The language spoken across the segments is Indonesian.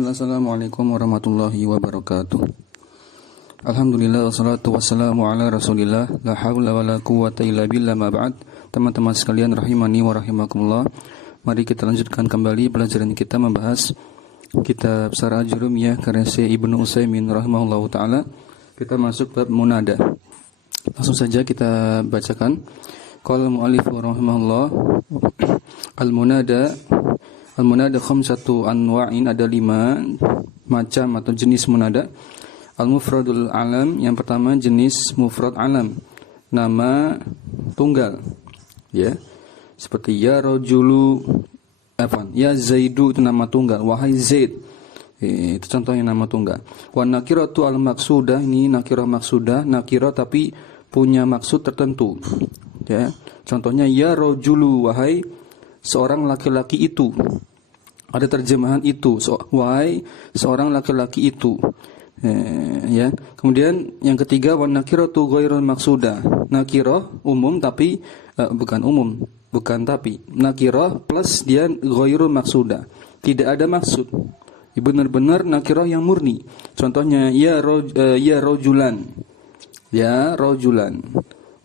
Assalamualaikum warahmatullahi wabarakatuh. Alhamdulillah wassalatu wassalamu ala Rasulillah la haula wala quwwata illa billah ma ba'd. Teman-teman sekalian rahimani wa rahimakumullah. Mari kita lanjutkan kembali pelajaran kita membahas kitab Syarah Ajurumiyah karya Syekh Ibnu Utsaimin rahimahullahu taala. Kita masuk bab munada. Langsung saja kita bacakan. Qala mu'allif rahimahullah Al-munada khamsatu anwa'in, ada 5 macam atau jenis munada. Al-mufradul alam, yang pertama jenis mufrad alam, nama tunggal. Ya. Seperti ya rajulu, ya zaidu itu nama tunggal, wahai Zaid. Itu contohnya nama tunggal. Wa nakiratu al-maqsudah, ini nakirah maksudah, nakirah tapi punya maksud tertentu. Ya. Contohnya ya rajulu, wahai seorang laki-laki itu. Ada terjemahan itu, wahai seorang laki-laki itu. Ya. Kemudian yang ketiga wan nakiratu ghairul maqsudah. Nakirah umum tapi bukan tapi. Nakirah plus dia ghairul maqsudah. Tidak ada maksud. Benar-benar nakirah yang murni. Contohnya ya rajulan. Ya rajulan.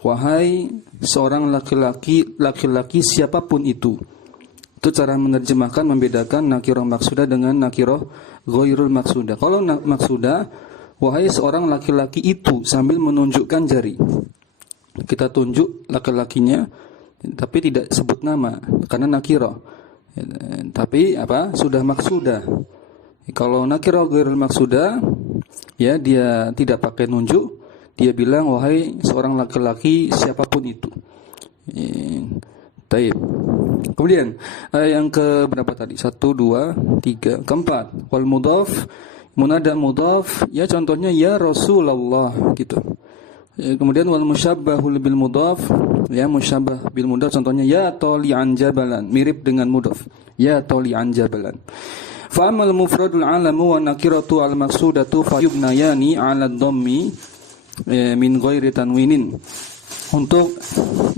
Wahai seorang laki-laki siapapun itu. Itu cara menerjemahkan, membedakan nakirah maksudah dengan nakirah ghairul maksudah. Kalau maksudah, wahai seorang laki-laki itu, sambil menunjukkan jari. Kita tunjuk laki-lakinya, tapi tidak sebut nama, karena nakirah. Tapi sudah maksudah. Kalau nakirah ghairul maksudah, ya dia tidak pakai nunjuk, dia bilang wahai seorang laki-laki siapapun itu. Taib. Kemudian yang ke berapa tadi? 1, 2, 3, keempat. Wal mudhaf, munada mudhaf, ya contohnya ya Rasulullah gitu. Kemudian wal musyabbahul bil mudhaf, ya musyabbah bil mudhaf, contohnya ya tali'an jabalan, mirip dengan mudhaf. Ya tali'an jabalan. Fa amal mufradul alamu wa nakiratu al maqsudatu fayubnayani 'ala dhammi min ghairi tanwinin. Untuk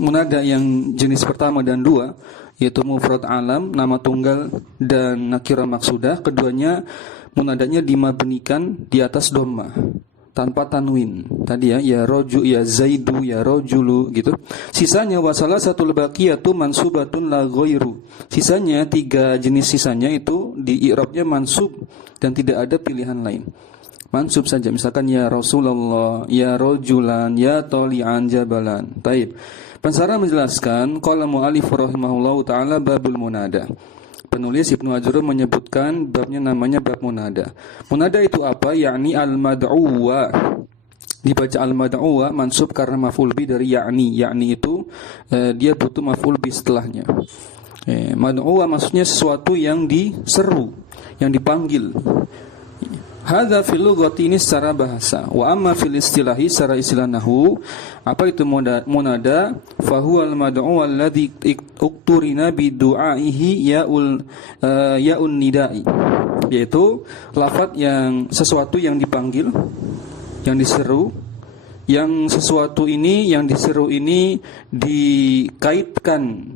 munada yang jenis pertama dan 2, yaitu mufrad alam, nama tunggal, dan nakirah maksudah, keduanya munadanya dimabnikan di atas dhamma tanpa tanwin. Tadi ya roju, ya zaidu, ya rojulu gitu. Sisanya wasalah satu baqiyatu mansubatun la ghairu. Sisanya 3 jenis sisanya itu di i'rabnya mansub dan tidak ada pilihan lain. Mansub saja, misalkan ya Rasulullah, ya rojulan, ya tali'an jabalan. Taib. Pensara menjelaskan, qala mu'allif rahimahullahu ta'ala babul munada. Penulis Ibnu Ajurum menyebutkan babnya namanya bab munada. Munada itu apa? Yakni al-mad'uwa. Dibaca al-mad'uwa mansub karena maf'ul bi dari yakni. Yakni itu dia butuh maf'ul bi setelahnya. Mad'uwa maksudnya sesuatu yang diseru, yang dipanggil. Hadza fil lughati, ini secara bahasa. Wa amma fil istilahi, secara istilah nahwu, apa itu munada? Fa huwal mad'u alladzi ukturina bi du'aihi ya'un nidai. Yaitu lafaz yang sesuatu yang dipanggil, yang diseru, yang sesuatu ini yang diseru ini dikaitkan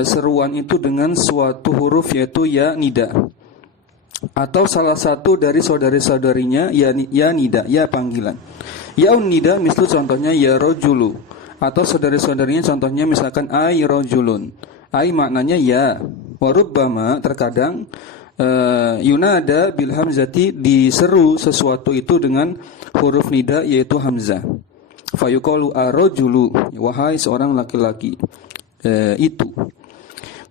seruan itu dengan suatu huruf, yaitu ya nida. Atau salah satu dari saudari-saudarinya ya nida, ya panggilan. Yaun nida misal contohnya ya rojulu. Atau saudari-saudarinya contohnya misalkan ay rojulun. Ay maknanya ya. Warubbama terkadang yunada bil hamzati, diseru sesuatu itu dengan huruf nida yaitu hamzah. Fayuqalu arojulu, wahai seorang laki-laki itu.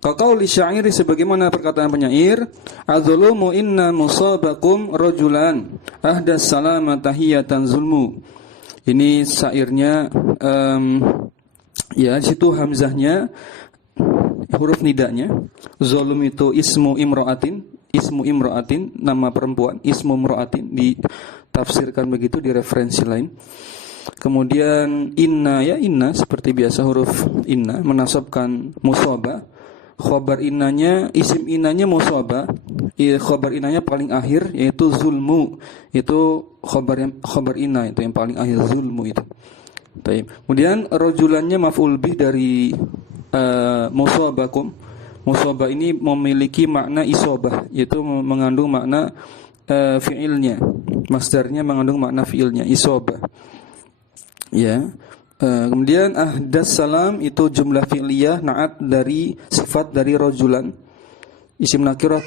Kaqauli syairi, sebagaimana perkataan penyair, az-zulumu inna musabakum rajulan ahdas salama tahiyatan zulmu. Ini syairnya ya situ hamzahnya huruf nidanya. Zulum itu ismu imra'atin, nama perempuan, ismu imra'atin, ditafsirkan begitu di referensi lain. Kemudian inna, ya inna seperti biasa huruf inna menasabkan musabah. Khobar inanya, isim inanya musabah. Khobar inanya paling akhir yaitu zulmu. Itu khobar inna itu yang paling akhir, zulmu itu. Baik. Kemudian rojulannya maf'ul bih dari musabakum. Musobah ini memiliki makna isobah, yaitu mengandung makna fiilnya. Masdarnya mengandung makna fiilnya, isobah. Ya. Kemudian ahdas salam itu jumlah fi'liyah na'at dari sifat dari rajulan. Isim nakirah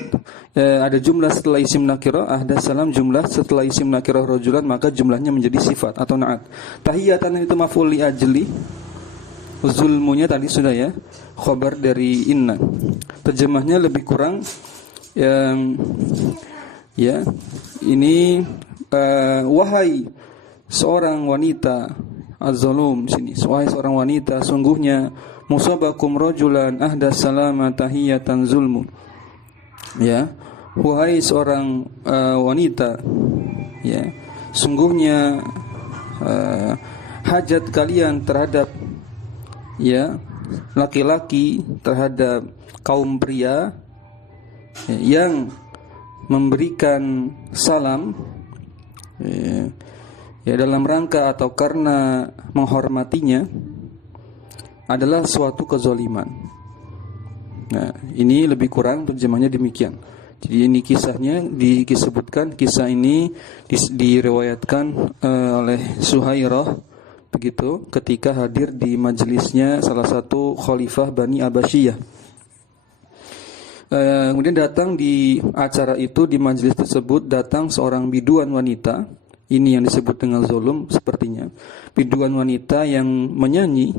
ada jumlah setelah isim nakirah, ahdas salam jumlah setelah isim nakirah rajulan, maka jumlahnya menjadi sifat atau na'at. Tahiyatan itu maf'ul li ajli. Zulmunya tadi sudah ya, khabar dari inna. Terjemahnya lebih kurang yang ya, ini wahai seorang wanita az-zalum sini, wahai seorang wanita, sungguhnya musabakum rajulan ahdas salama tahiyatan zulmu. Ya, wahai seorang wanita, ya, sungguhnya hajat kalian terhadap ya laki-laki terhadap kaum pria yang memberikan salam ya dalam rangka atau karena menghormatinya adalah suatu kezaliman. Nah, ini lebih kurang terjemahnya demikian. Jadi ini kisahnya disebutkan, kisah ini diriwayatkan oleh Suhairah begitu ketika hadir di majelisnya salah satu khalifah Bani Abbasiyah. Kemudian datang di acara itu, di majelis tersebut datang seorang biduan wanita. Ini yang disebut dengan zulum sepertinya. Biduan wanita yang menyanyi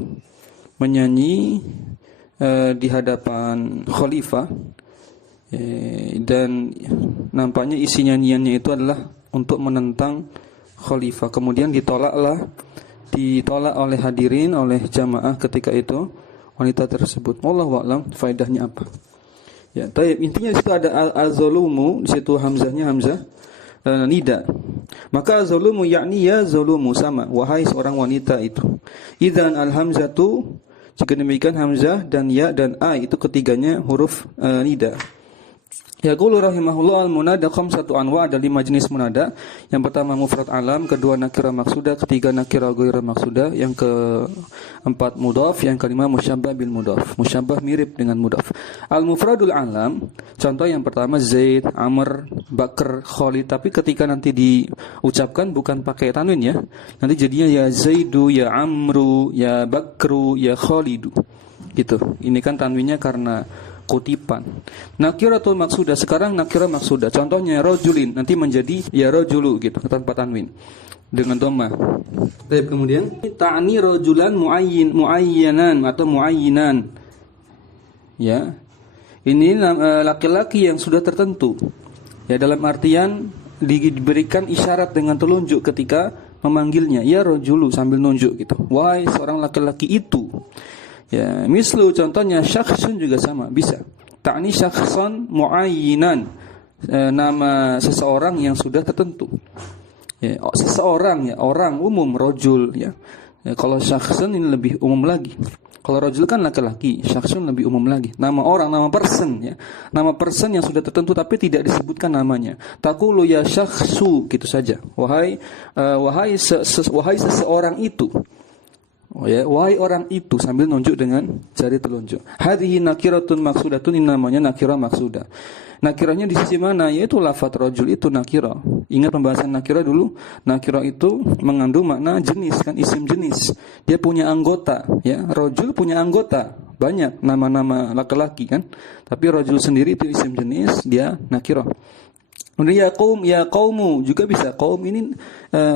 di hadapan khalifah, dan nampaknya isi nyanyiannya itu adalah untuk menentang khalifah. Kemudian ditolak oleh hadirin, oleh jamaah ketika itu wanita tersebut. Wallahu a'lam faedahnya apa. Ya, taib, intinya di situ ada az-zulumu, di situ hamzahnya hamzah nida. Maka az-zulumu yakni ya zulumu, sama, wahai seorang wanita itu. Idzan al-hamzatu, jika demikian hamzah dan ya dan a itu ketiganya huruf nida. Yaqulu rahimahullah al-munada khamsatu anwa, ada 5 jenis munada. Yang pertama mufrad alam, kedua nakirah maksudah, ketiga nakirah ghairah maksudah, yang keempat mudhaf, yang kelima musyabbah bil mudhaf. Musyabbah mirip dengan mudhaf. Al-mufradul alam, contoh yang pertama Zaid, Amr, Bakr, Khalid, tapi ketika nanti diucapkan bukan pakai tanwin ya. Nanti jadinya ya Zaidu, ya Amru, ya Bakru, ya Khalidu. Gitu. Ini kan tanwinnya karena kutipan. Nakiratul maksudah, sekarang nakirah maksudah. Contohnya rajulin, nanti menjadi ya rajulu gitu tanpa tanwin dengan dhammah. Baik, kemudian ta'ni rajulan muayyanan atau muayyinan. Ya. Ini laki-laki yang sudah tertentu. Ya, dalam artian diberikan isyarat dengan telunjuk ketika memanggilnya, ya rajulu sambil nunjuk gitu. Wahai seorang laki-laki itu. Ya, mislu contohnya syakhsun juga sama, bisa. Ta'ni syakhsan muayyinan, nama seseorang yang sudah tertentu. Ya, seseorang ya, orang umum, rajul ya. Ya, kalau syakhsun ini lebih umum lagi. Kalau rajul kan laki-laki, syakhsun lebih umum lagi. Nama orang, nama person ya. Nama person yang sudah tertentu tapi tidak disebutkan namanya. Taqulu ya syakhsu, gitu saja. Wahai seseorang itu. Oh ya, wahai orang itu sambil nunjuk dengan jari telunjuk. Hadhihi nakiratun maksudatun, ini namanya nakirah maksudah. Nakirahnya di sisi mana? Yaitu lafaz rajul itu nakirah. Ingat pembahasan nakirah dulu. Nakirah itu mengandung makna jenis, kan, isim jenis. Dia punya anggota, ya. Rajul punya anggota, banyak nama-nama laki-laki kan. Tapi rajul sendiri itu isim jenis, dia nakirah. Kemudian ya qaumu juga bisa. Qaum ini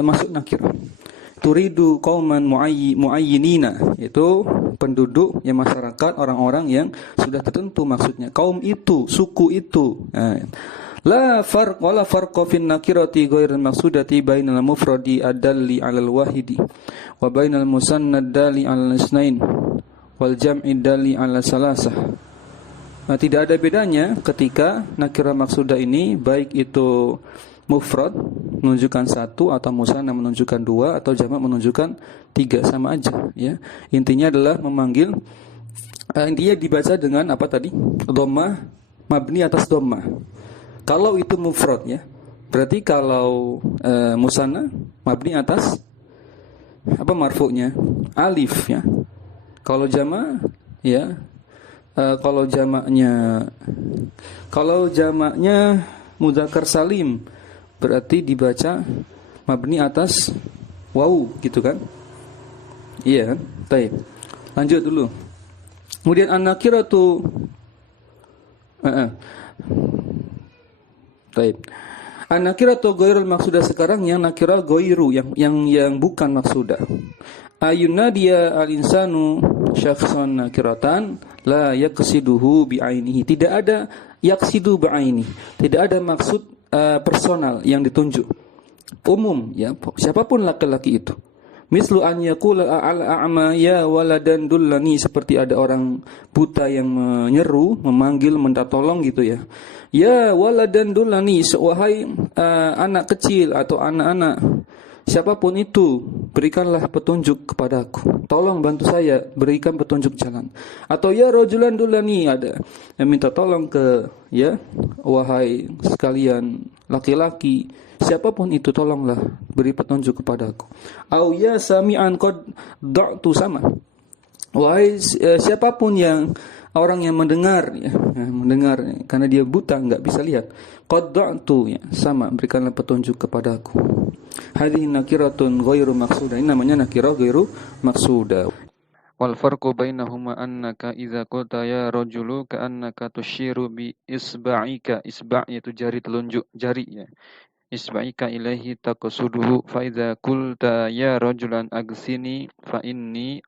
masuk nakirah. Turidu qauman muayyinina, itu penduduk yang masyarakat, orang-orang yang sudah tertentu maksudnya. Kaum itu, suku itu. La farq wala farqa fin nakirati ghairil maqsudati bainal mufradi adalli 'alal wahidi wa bainal musannad dalli 'alal isnain wal jam'i dalli 'alal salasah. Nah, tidak ada bedanya ketika nakirah maksudah ini, baik itu mufrad menunjukkan satu, atau musanna menunjukkan dua, atau jamak menunjukkan tiga, sama aja ya. Intinya adalah memanggil, intinya dibaca dengan apa tadi? Dhammah mabni atas dhammah. Kalau itu mufrad ya. Berarti kalau musanna mabni atas apa marfu'nya? Alif ya. Kalau jamak ya Kalau jamaknya mudzakkar salim berarti dibaca mabni atas waw gitu kan? Iya kan? Baik. Lanjut dulu. Kemudian an-nakiratu Baik. An-nakiratu ghairul maksudah, sekarang yang nakirah ghairu, yang bukan maksudah. Ayunadiya al-insanu syakhsan nakiratan la yaqsiduhu bi'ainihi. Tidak ada yaqsidu bi'ainihi. Tidak ada maksud personal yang ditunjuk. Umum ya, siapapun laki-laki itu. Mislu an yaqula al-a'ma ya waladan dullani, seperti ada orang buta yang menyeru, memanggil, minta tolong gitu ya. Ya waladan dullani, wahai anak kecil atau anak-anak, siapapun itu, berikanlah petunjuk kepadaku. Tolong bantu saya, berikan petunjuk jalan. Atau ya rajulan dullani, ada yang minta tolong ke ya, wahai sekalian laki-laki, siapapun itu tolonglah beri petunjuk kepadaku. Au ya sami'an qad da'tu sama. Wahai siapapun yang orang yang mendengar ya, mendengar karena dia buta enggak bisa lihat. Qad da'tu ya, sama, berikanlah petunjuk kepadaku. Hadhihi nakiratun ghairu maqsudah. Ini namanya nakirah ghairu maqsudah. Wal farqu bainahuma annaka idza qulta ya rajulu ka'annaka tusyiru bi isba'ika. Isba' yaitu jari telunjuk, jari ya. Isba'ika ilaihi taqsuduhu fa idza qulta ya rajulan agsini fa inni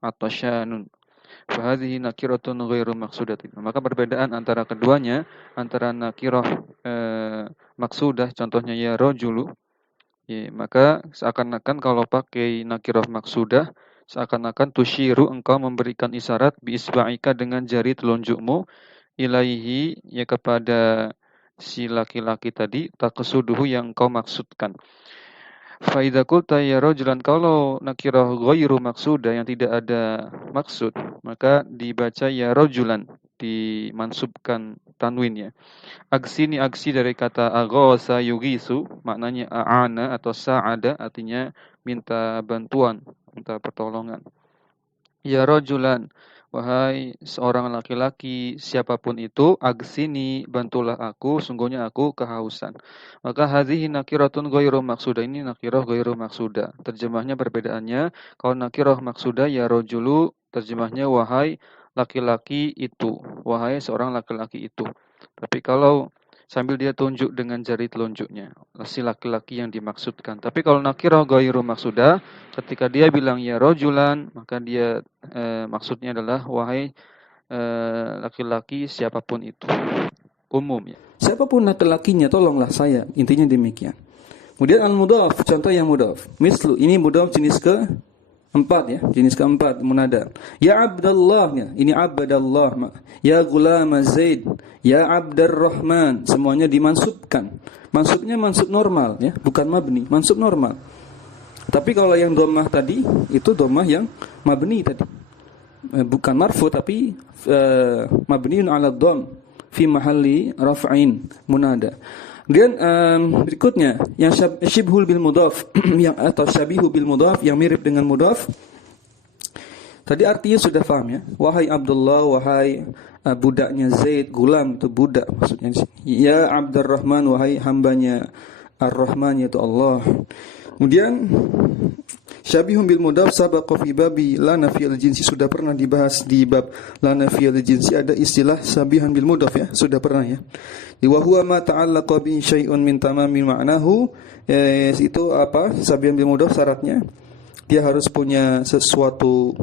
atashanun. Fahadhihi nakiratun ghairu maqsudatin. Maka perbedaan antara keduanya, antara nakirah maksudah, contohnya ya rajulu, ya, maka seakan-akan kalau pakai nakirah maksudah, seakan-akan tusyiru, engkau memberikan isyarat bi isba'ika, dengan jari telunjukmu, ilaihi ya, kepada si laki-laki tadi, taqsuduhu, yang engkau maksudkan. Fa idza qulta ya rajulan, kalau nakirah ghairu maksudah yang tidak ada maksud, maka dibaca ya rajulan, dimansubkan tanwin ya. Aksini, aksi dari kata aghasa yughisu, maknanya a'ana atau sa'ada, artinya minta bantuan, minta pertolongan. Ya rajulan, wahai seorang laki-laki, siapapun itu, agsini, bantulah aku, sungguhnya aku kehausan. Maka hadhihi nakiratun ghairu maksudah, ini nakirah ghairu maksudah. Terjemahnya perbedaannya, kalau nakirah maksudah ya rajulu, terjemahnya wahai laki-laki itu, wahai seorang laki-laki itu. Tapi kalau sambil dia tunjuk dengan jari telunjuknya, si laki-laki yang dimaksudkan. Tapi kalau nakirah ghairu maksudah, ketika dia bilang ya rajulan, maka dia maksudnya adalah wahai laki-laki siapapun itu, umum ya. Siapapun laki-lakinya, tolonglah saya, intinya demikian. Kemudian al-mudhaf, contoh yang mudhaf. Mislu, ini mudhaf jenis keempat ya, jenis keempat munada. Ya Abdullah, ya, ini Abdallah. Ya Ghulam Zaid, ya Abdurrahman, semuanya dimansubkan. Mansubnya mansub normal ya, bukan mabni, mansub normal. Tapi kalau yang dhammah tadi, itu dhammah yang mabni tadi. Bukan marfu tapi mabniun 'ala dhamm fi mahalli raf'in munada. Kemudian berikutnya yang syibhul bil mudhaf yang atau syabihu bil mudhaf, yang mirip dengan mudhaf. Tadi artinya sudah paham ya. Wahai Abdullah, wahai budaknya Zaid, gulam itu budak maksudnya di sini. Ya Abdurrahman, wahai hambanya Ar-Rahman yaitu Allah. Kemudian syabihun bil mudhaf sabaqa fi babi la nafiyal jinsi, sudah pernah dibahas di bab la nafiyal jinsi, ada istilah syabihan bil mudhaf ya, sudah pernah ya. Wa huwa ma ta'allaqa bi syai'un min tamami ma'nahu, itu apa? Syabihan bil mudhaf syaratnya dia harus punya sesuatu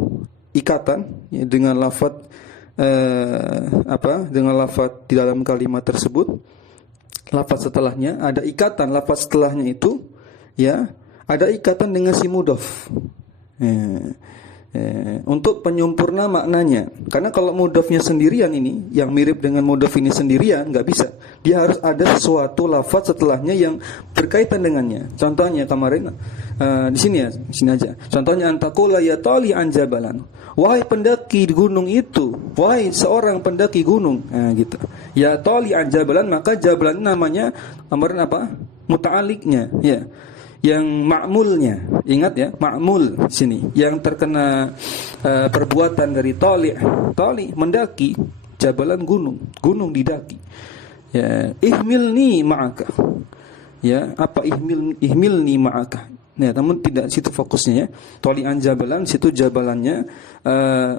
ikatan ya, dengan lafaz dengan lafaz di dalam kalimat tersebut. Lafaz setelahnya ada ikatan, lafaz setelahnya itu ya ada ikatan dengan si mudhaf. Untuk penyempurna maknanya. Karena kalau mudhafnya sendirian ini, yang mirip dengan mudhaf ini sendirian, nggak bisa. Dia harus ada sesuatu lafaz setelahnya yang berkaitan dengannya. Contohnya kemarin di sini ya, di sini aja. Contohnya antaqula ya tali an jabalan. Wahai pendaki gunung itu, wahai seorang pendaki gunung. Nah, gitu. Ya tali an jabalan, maka jabalan namanya kemarin apa? Muta'alliqnya, ya. yang ma'mulnya. Ingat ya, ma'mul di sini yang terkena perbuatan dari tali mendaki jabalan gunung didaki. Ya, ihmilni ma'aka. Ya, apa ihmilni ma'aka. Nah, namun tidak situ fokusnya ya. Tali'an jabalan, situ jabalannya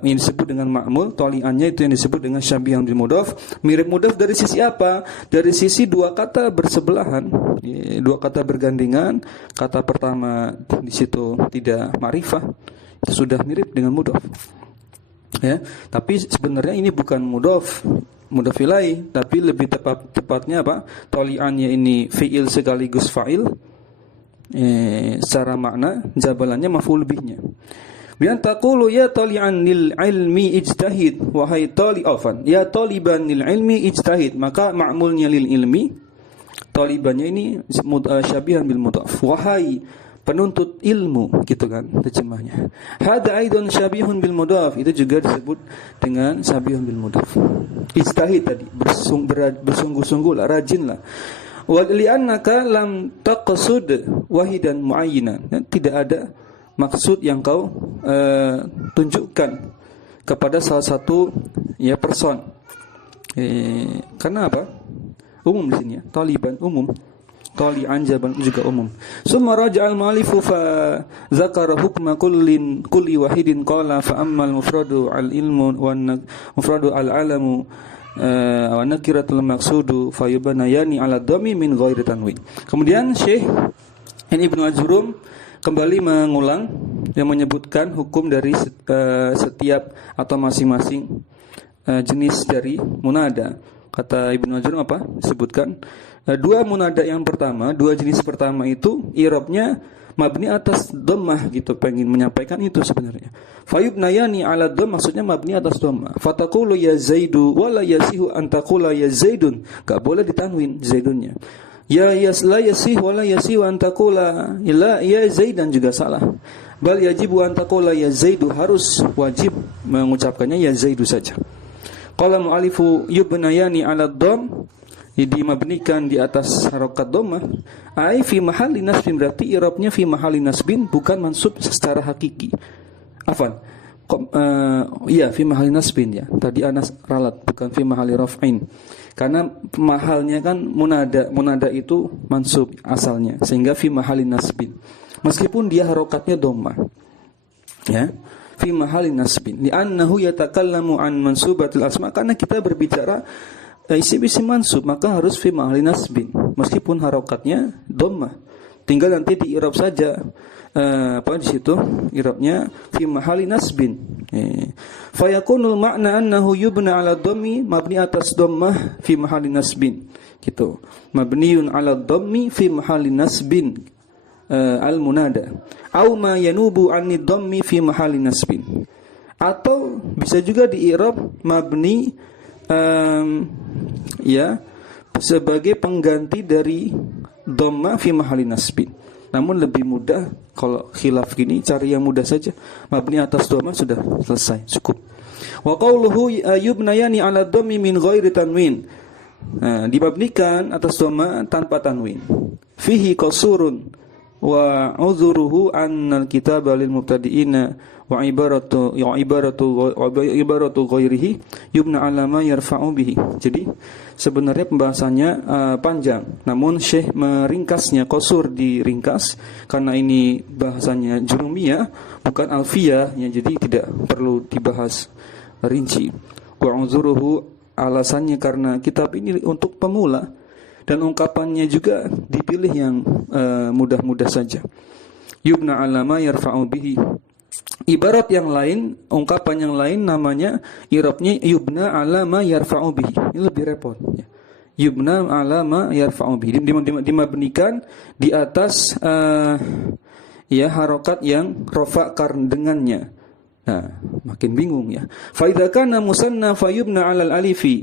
yang disebut dengan ma'mul, tali'annya itu yang disebut dengan syabihan bil mudhaf. Mirip mudhaf dari sisi apa? Dari sisi dua kata bersebelahan, ya, dua kata bergandengan. Kata pertama di situ tidak ma'rifah, itu sudah mirip dengan mudhaf. Ya, tapi sebenarnya ini bukan mudhaf ilaih, tapi lebih tepatnya apa? Tali'annya ini fi'il sekaligus fa'il. Secara makna jabalannya maf'ul bihnya. Bian taqulu ya tali'an lil ilmi ijtahid, wahai talifan ya taliban lil ilmi ijtahid, maka ma'mulnya lil ilmi, talibannya ini syabihan bil mudhaf, wahai penuntut ilmu, gitu kan terjemahnya. Hada aidon syabihun bil mudhaf, itu juga disebut dengan syabihun bil mudhaf. Ijtahid tadi bersungguh-sungguhlah, rajinlah. Wa li'annaka lam taqsud wahidan muayyinan, tidak ada maksud yang kau tunjukkan kepada salah satu ya person. Karena apa? Umum di sini ya, taliban umum, tali'an jaban juga umum. Summa raja'al mu'allifu fa dzakara hukma kulli wahidin qala fa ammal mufradu al ilmu wan mufradu al alamu wa nakiratul maqsudu fayubanayani ala dhammi min ghairi tanwin. Kemudian Syekh Ibnu Ajurrum kembali mengulang yang menyebutkan hukum dari setiap atau masing-masing jenis dari munada. Kata Ibnu Ajurrum apa? Sebutkan dua munada yang pertama, dua jenis pertama itu i'rabnya mabni atas dhammah, gitu, pengen menyampaikan itu sebenarnya. Fayubnayani ala dhamm, maksudnya mabni atas dhammah. Fataqulu ya Zaidu wala yasihu an taqula ya Zaidun, enggak boleh ditanwin Zaidunnya. Ya la yasih wala yasihu an taqula ya Zaidan, juga salah. Bal yajibu an taqula ya Zaidu, harus wajib mengucapkannya ya Zaidu saja. Qala mu'alifu yubnayani ala dhamm, dimabnikan di atas harokat dhammah, ai fi mahalli nasbin, berarti i'rabnya fi mahalli nasbin, bukan mansub secara hakiki. Afwan. Iya, fi mahalli nasbin ya. Tadi anas ralat, bukan fi mahalli raf'in. Karena mahalnya kan munada itu mansub asalnya, sehingga fi mahalli nasbin. Meskipun dia harokatnya dhammah. Ya. Fi mahalli nasbin. Li'annahu yatakallamu an mansubatil asma, karena kita berbicara isim-isim mansub, maka harus fi mahalli nasbin meskipun harokatnya dhammah. Tinggal nanti di i'rab saja di situ i'rabnya fi mahalli nasbin. Fa yakunul ma'na annahu yubna 'ala dhammi, mabni atas dhammah fi mahalli nasbin, gitu. Mabniun 'ala dhammi fi mahalli nasbin al munada. Au ma yanubu 'anni dhammi fi mahalli nasbin. Atau bisa juga di i'rab mabni ya sebagai pengganti dari dhamma fi mahalli nasbin. Namun lebih mudah kalau khilaf gini, cari yang mudah saja, mabni atas dhamma, sudah selesai, cukup. Wa qauluhu yubnayani ala dhammi min ghairi tanwin, dimabnikan atas dhamma tanpa tanwin. Fihi qasurun wa udzuruhu annal kitaba lil mubtadi'ina wa ibaratu ghairihi yubna ala ma yarfa'u bihi. Jadi sebenarnya pembahasannya panjang, namun Syekh meringkasnya, qasur diringkas karena ini bahasanya jurumiyah bukan alfiyah ya, jadi tidak perlu dibahas rinci. Wa udzuruhu, alasannya karena kitab ini untuk pemula dan ungkapannya juga dipilih yang mudah-mudah saja. Yubna ala ma yarfa'u bihi. Ibarat yang lain, ungkapan yang lain namanya i'rabnya yubna ala ma yarfa'u bihi. Ini lebih repot ya. Yubna ala ma yarfa'u bihi, dimabnikan di atas ya harokat yang rafa dengannya. Nah, makin bingung ya. Fa idza kana musanna fayubna 'alal alifi.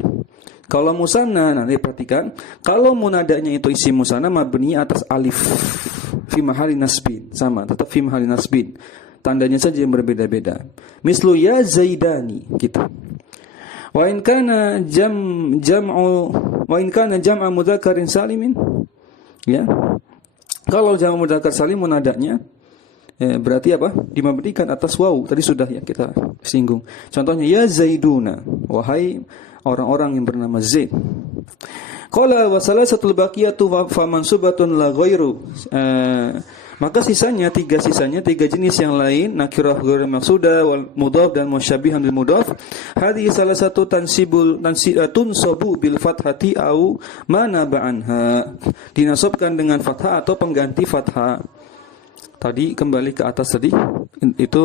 Kalau musanna, nanti perhatikan, kalau munadanya itu isim musanna mabni atas alif fi mahalli nasbin, sama, tetap fi mahalli nasbin. Tandanya saja yang berbeda-beda. Mislu ya Zaidani, gitu. Wa in kana jam'a mudzakarin salimin, ya. Kalau jamak mudzakkar salim munadanya berarti apa? Dimabnikan atas waw. Tadi sudah ya kita singgung. Contohnya ya Zaiduna, wahai orang-orang yang bernama Zaid. Qala wa salasatul baqiyatu fa mansubatun la ghairu. Maka tiga jenis yang lain, nakirah ghairu maqsuda wal mudhaf dan musyabihan bil mudhaf. Hadhihi salah satu tunsabu bil fathati au manaba anha. Dinasabkan dengan fathah atau pengganti fathah. Tadi kembali ke atas tadi, itu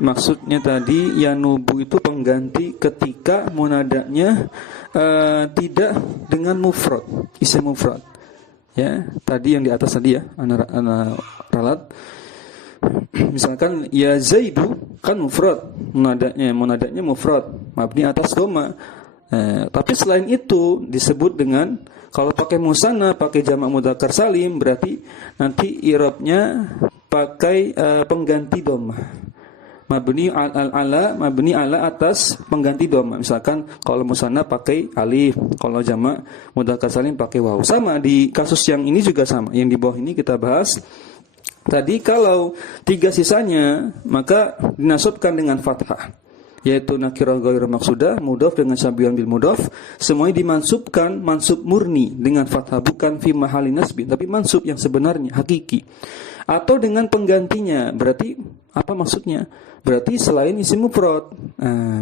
maksudnya tadi yanubu itu pengganti ketika munadanya tidak dengan mufrad, isim mufrad. Ya, tadi yang di atas tadi ya, ana ralat. Misalkan ya Zaidu kan mufrad, munadanya mufrad, mabni atas dhamma. Tapi selain itu disebut dengan, kalau pakai musanna, pakai jamak mudzakkar salim, berarti nanti i'rabnya pakai pengganti dhammah. Mabni ala atas pengganti dhammah. Misalkan kalau musanna pakai alif, kalau jamak mudzakkar salim pakai waw. Sama di kasus yang ini juga sama. Yang di bawah ini kita bahas. Tadi kalau tiga sisanya maka dinasabkan dengan fathah, yaitu nakirah ghairu maqsudah, mudhaf dengan syabihan bil mudhaf, semuanya dimansubkan mansub murni dengan fathah, bukan fi mahalli nasbi, tapi mansub yang sebenarnya hakiki. Atau dengan penggantinya, berarti apa maksudnya? Berarti selain isim mufrad,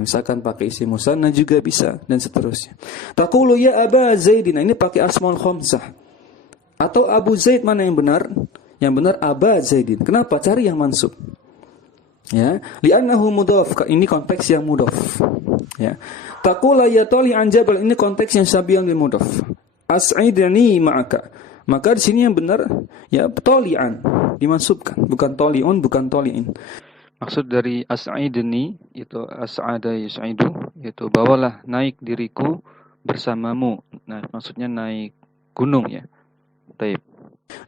misalkan pakai isim musanna juga bisa, dan seterusnya. Taqulu ya Aba Zaidin, ini pakai asmaul khamsah. Atau Abu Zaid, mana yang benar? Yang benar Aba Zaidin. Kenapa? Cari yang mansub. Ya, li'annahu mudhaf, ini konteks yang mudhaf. Ya. Taqula ya tali an jabal, ini konteks yang syabihan bil mudhaf. As'idani ma'aka. Maka di sini yang benar ya tali'an, dimansubkan, bukan tali'un, bukan tali'in. Maksud dari as'idni itu as'ada yus'idu, yaitu bawalah naik diriku bersamamu. Nah, maksudnya naik gunung ya. Baik.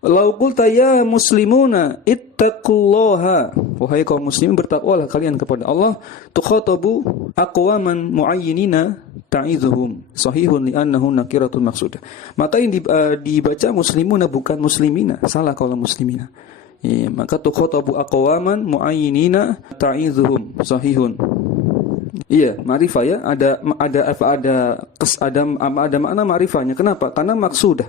Lau qulta ya muslimuna ittaqullaha, wahai kaum muslimin bertakwalah kalian kepada Allah, tukhatabu aqwaman muayyinina ta'izuhum sahihun li'annahu nakiratun maqsudah. Maka yang dibaca muslimuna bukan muslimina, salah kalau muslimina. Ya, maka tukhatabu aqwaman muayyinina ta'izuhum sahihun. Iya, ma'rifah ya, ada makna ma'rifahnya. Kenapa? Karena maksudah.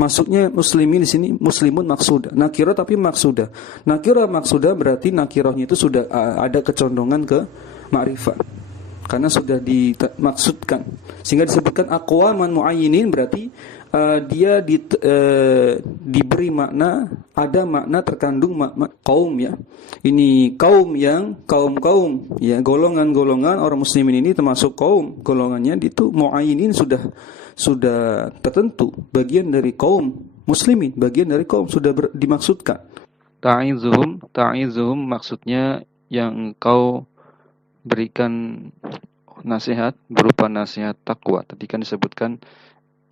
Maksudnya muslimin di sini muslimun maksudah. Nakirah tapi maksudah. Nakirah maksudah berarti nakirahnya itu sudah ada kecondongan ke ma'rifah. Karena sudah dimaksudkan. Sehingga disebutkan aqwaman muayyinin, berarti dia diberi makna, ada makna terkandung makna kaum ya. Ini kaum yang kaum ya, golongan-golongan orang muslimin ini termasuk kaum, golongannya itu muayyinin sudah tertentu, bagian dari kaum muslimin, bagian dari kaum sudah dimaksudkan. Ta'izuhum maksudnya yang engkau berikan nasihat berupa nasihat takwa. Tadi kan disebutkan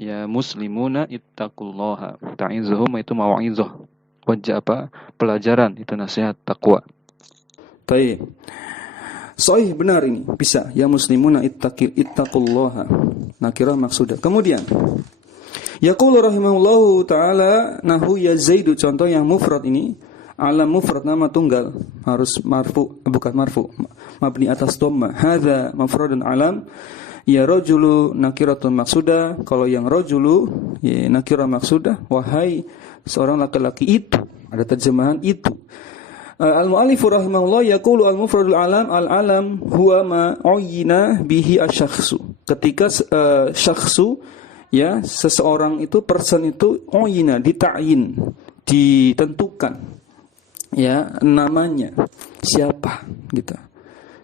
ya muslimuna ittaqullaha. Ta'izuhum itu mau'izah. Wajah apa? Pelajaran, itu nasihat takwa. Baik. Sahih, benar ini, bisa. Ya muslimuna ittaqullaha. Nakirah maksudah. Kemudian yaqulu rahimahullahu ta'ala nahu ya Zaidu, contoh yang mufrad ini, alam mufrad nama tunggal harus marfu, bukan marfu, mabni atas dhamma. Hadza mufradun alam, ya rajulu nakiratun maksudah. Kalau yang rajulu ya nakirah maksudah, wahai seorang laki-laki itu, ada terjemahan itu. Al-mu'allif rahimahullah yaqulu al-mufradul alam huwa ma uyyina bihi asy-syakhsu. Ketika syakhsu ya, seseorang itu, person itu uyyina, dita'yin, ditentukan ya namanya siapa gitu.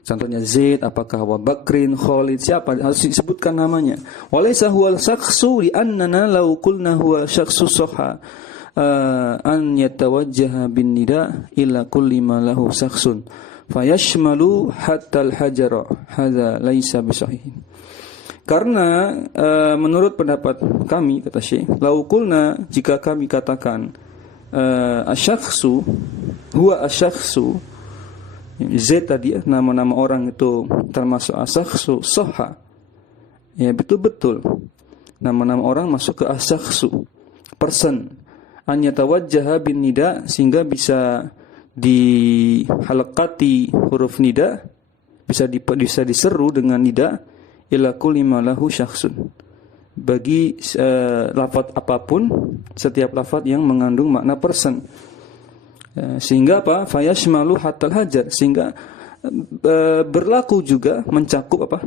Contohnya Zaid, apakah Abu Bakrin, Khalid, siapa harus disebutkan namanya. Walaysa huwal syakhsu li annana law qulna huwa syakhsu sahha an yatawajjaha bin nida ila kulli ma lahu syakhsun fayashmalu hatta al-hajara hadza laisa bisahih. Karena menurut pendapat kami, kata Syekh, laukulna, jika kami katakan asyakhsu huwa asyakhsu, Z tadi ya, nama-nama orang itu termasuk asyakhsu sahha, ya betul-betul nama-nama orang masuk ke asyakhsu, person. an yatawajjaha bin nida, sehingga bisa dihalaqati huruf nida, bisa diseru dengan nida, ila kulli ma lahu syakhsun, bagi lafaz apapun, setiap lafaz yang mengandung makna person. Sehingga apa? Fayashmalu hatal hajar, sehingga berlaku juga mencakup apa?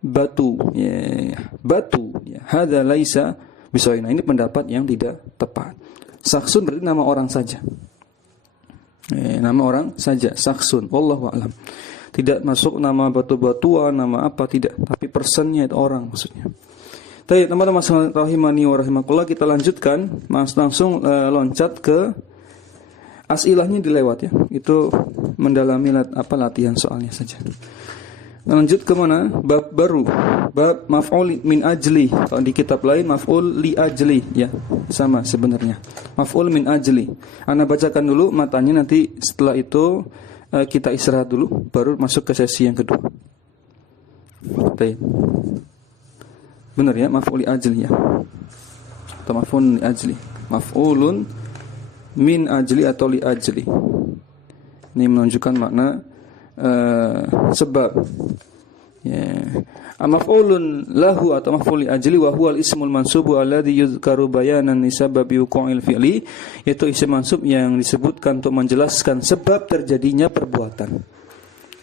Batu, ya, batu. Ya. Hadza laisa bisawin. Ini pendapat yang tidak tepat. Saksun berarti nama orang saja. Nama orang saja, saksun. Wallahu a'lam. Tidak masuk nama batu-batuan, nama apa, tidak. Tapi personnya itu orang maksudnya. Baik, teman-teman rahimani wa rahimakumullah, kita lanjutkan, langsung loncat ke asilahnya dilewat ya. Itu mendalami latihan soalnya saja. Lanjut ke mana? Bab baru. Bab maf'ul min ajli. Kalau di kitab lain maf'ul li ajli ya. Sama sebenarnya. Maf'ul min ajli. Ana bacakan dulu matanya, nanti setelah itu kita istirahat dulu baru masuk ke sesi yang kedua. Baik. Benar ya, maf'ul li ajli ya. Atau maf'ul li ajli. Maf'ulun min ajli atau li ajli. Ini menunjukkan makna sebab. Ya. Maf'ulun lahu atau maf'ul li ajli wa huwa al-ismul mansubu alladhi yuzkaru bayanan li sababi wuqu'il fi'li, yaitu isim mansub yang disebutkan untuk menjelaskan sebab terjadinya perbuatan.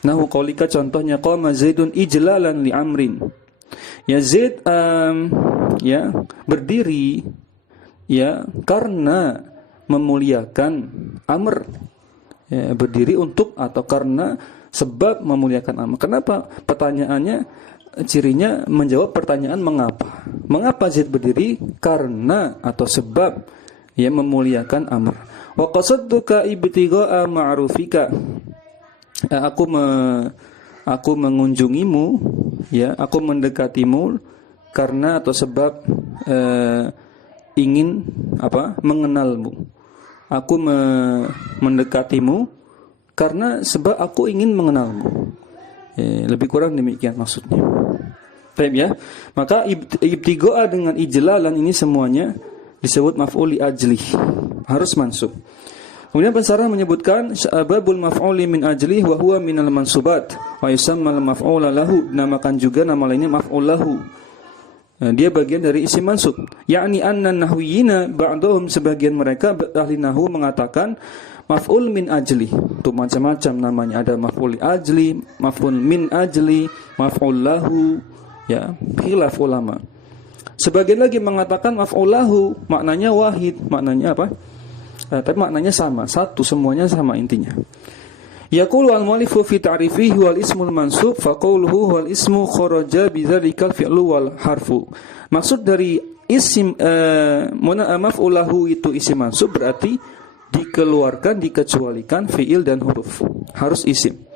Nahu qaulika, contohnya qama Zaidun ijlalan li Amrin. Ya, Zaid ya berdiri ya karena memuliakan Amr. Ya, berdiri untuk atau karena sebab memuliakan Amr. Kenapa? Pertanyaannya, cirinya menjawab pertanyaan mengapa. Mengapa Zaid berdiri? Karena atau sebab ya memuliakan Amr. Wa qasadtuka ibtigha'a ma'rufika. Aku mengunjungimu ya, aku mendekatimu karena atau sebab ingin apa? Mengenalmu. Aku mendekatimu karena sebab aku ingin mengenalmu. Lebih kurang demikian maksudnya. Baik ya. Maka ibtigha'a dengan ijlalan ini semuanya disebut maf'ul li ajli. Harus mansub. Kemudian pensarah menyebutkan babul maf'uli min ajli wa huwa minal mansubat wa yusamma al maf'ula lahu, dinamakan juga nama lainnya maf'ul lahu. Dia bagian dari isim mansub. Yakni anna nahwiyina ba'dhum, sebagian mereka ahli nahwu mengatakan maf'ul min ajli. Itu macam-macam namanya. Ada maf'ul ajli, maf'ul min ajli, maf'ul lahu. Ya, khilaf ulama. Sebagian lagi mengatakan maf'ul lahu maknanya wahid, maknanya apa? Tapi maknanya sama, satu, semuanya sama intinya. Yaqulu al-mu'allifu fi ta'rifihi wal ismul mansub fa qawluhu wal ismu kharaja bidzalikal fi'lu wal harfu. Maksud dari isim maf'ul lahu itu isim mansub berarti dikeluarkan, dikecualikan fi'il dan huruf. Harus isim.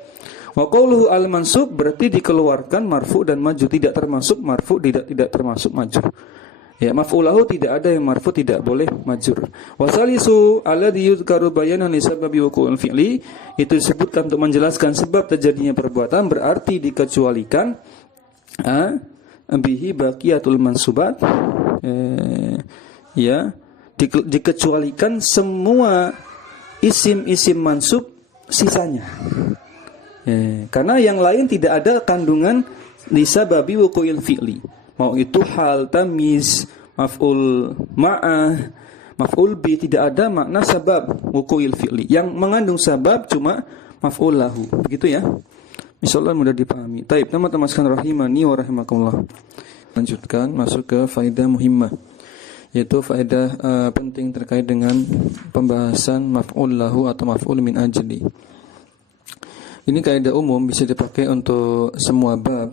Wa qawluhu al-mansub berarti dikeluarkan marfu dan maju, tidak termasuk marfu, tidak termasuk maju. Ya, maf'ulahu tidak ada yang marfu, tidak boleh majur. Wasalisu alladhi yuzkaru bayanan li sababi wuqu'il fi'li, itu disebutkan untuk menjelaskan sebab terjadinya perbuatan, berarti dikecualikan bihi baqiyatul mansubat. Ya, dikecualikan semua isim-isim mansub sisanya. Karena yang lain tidak ada kandungan li sababi wuqu'il fi'li. Mau itu hal, tamyiz, maf'ul ma'ah, maf'ul bi, tidak ada makna sabab wuqu'il fi'li. Yang mengandung sabab cuma maf'ul lahu. Begitu ya. Insyaallah mudah dipahami. Baik, teman-teman sekalian rahimani wa rahimakumullah. Lanjutkan masuk ke faedah muhimmah, yaitu faedah penting terkait dengan pembahasan maf'ul lahu atau maf'ul min ajli. Ini kaidah umum, bisa dipakai untuk semua bab.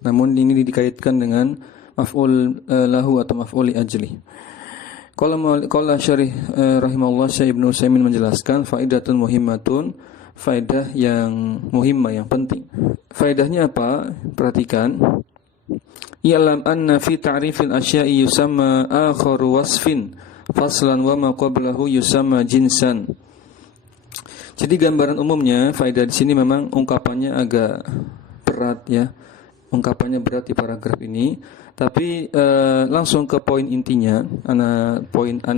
Namun ini dikaitkan dengan maf'ul lahu atau maf'ul li ajli. Qala syarih rahimahullah Syekh Ibnu Utsaimin menjelaskan faidatun muhimmatun, faedah yang muhimmah, yang penting. Faedahnya apa? Perhatikan. Ya'lam anna fi ta'rifil asya'i yusamma akharu wasfin faslan wa ma qablahu yusamma jinsan. Jadi gambaran umumnya faedah di sini memang ungkapannya agak berat ya. Ungkapannya berat di paragraf ini. Tapi langsung ke poin intinya, ana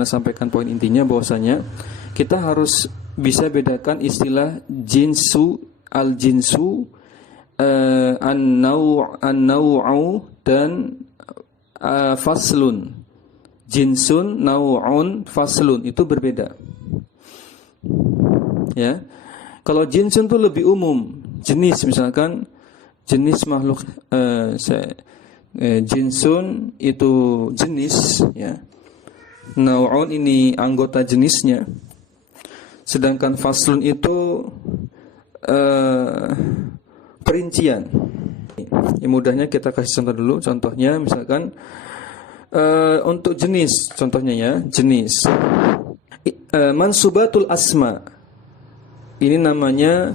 sampaikan poin intinya bahwasanya kita harus bisa bedakan istilah jinsu, al-jinsu, an-naw'u dan faslun. Jinsun, naw'un, faslun itu berbeda. Ya. Kalau jinsun itu lebih umum, jenis misalkan jenis makhluk jinsun itu jenis, ya. Naw'un ini anggota jenisnya. Sedangkan faslun itu perincian. Ya, mudahnya kita kasih contoh dulu. Contohnya misalkan untuk jenis, contohnya ya, jenis mansubatul asma. Ini namanya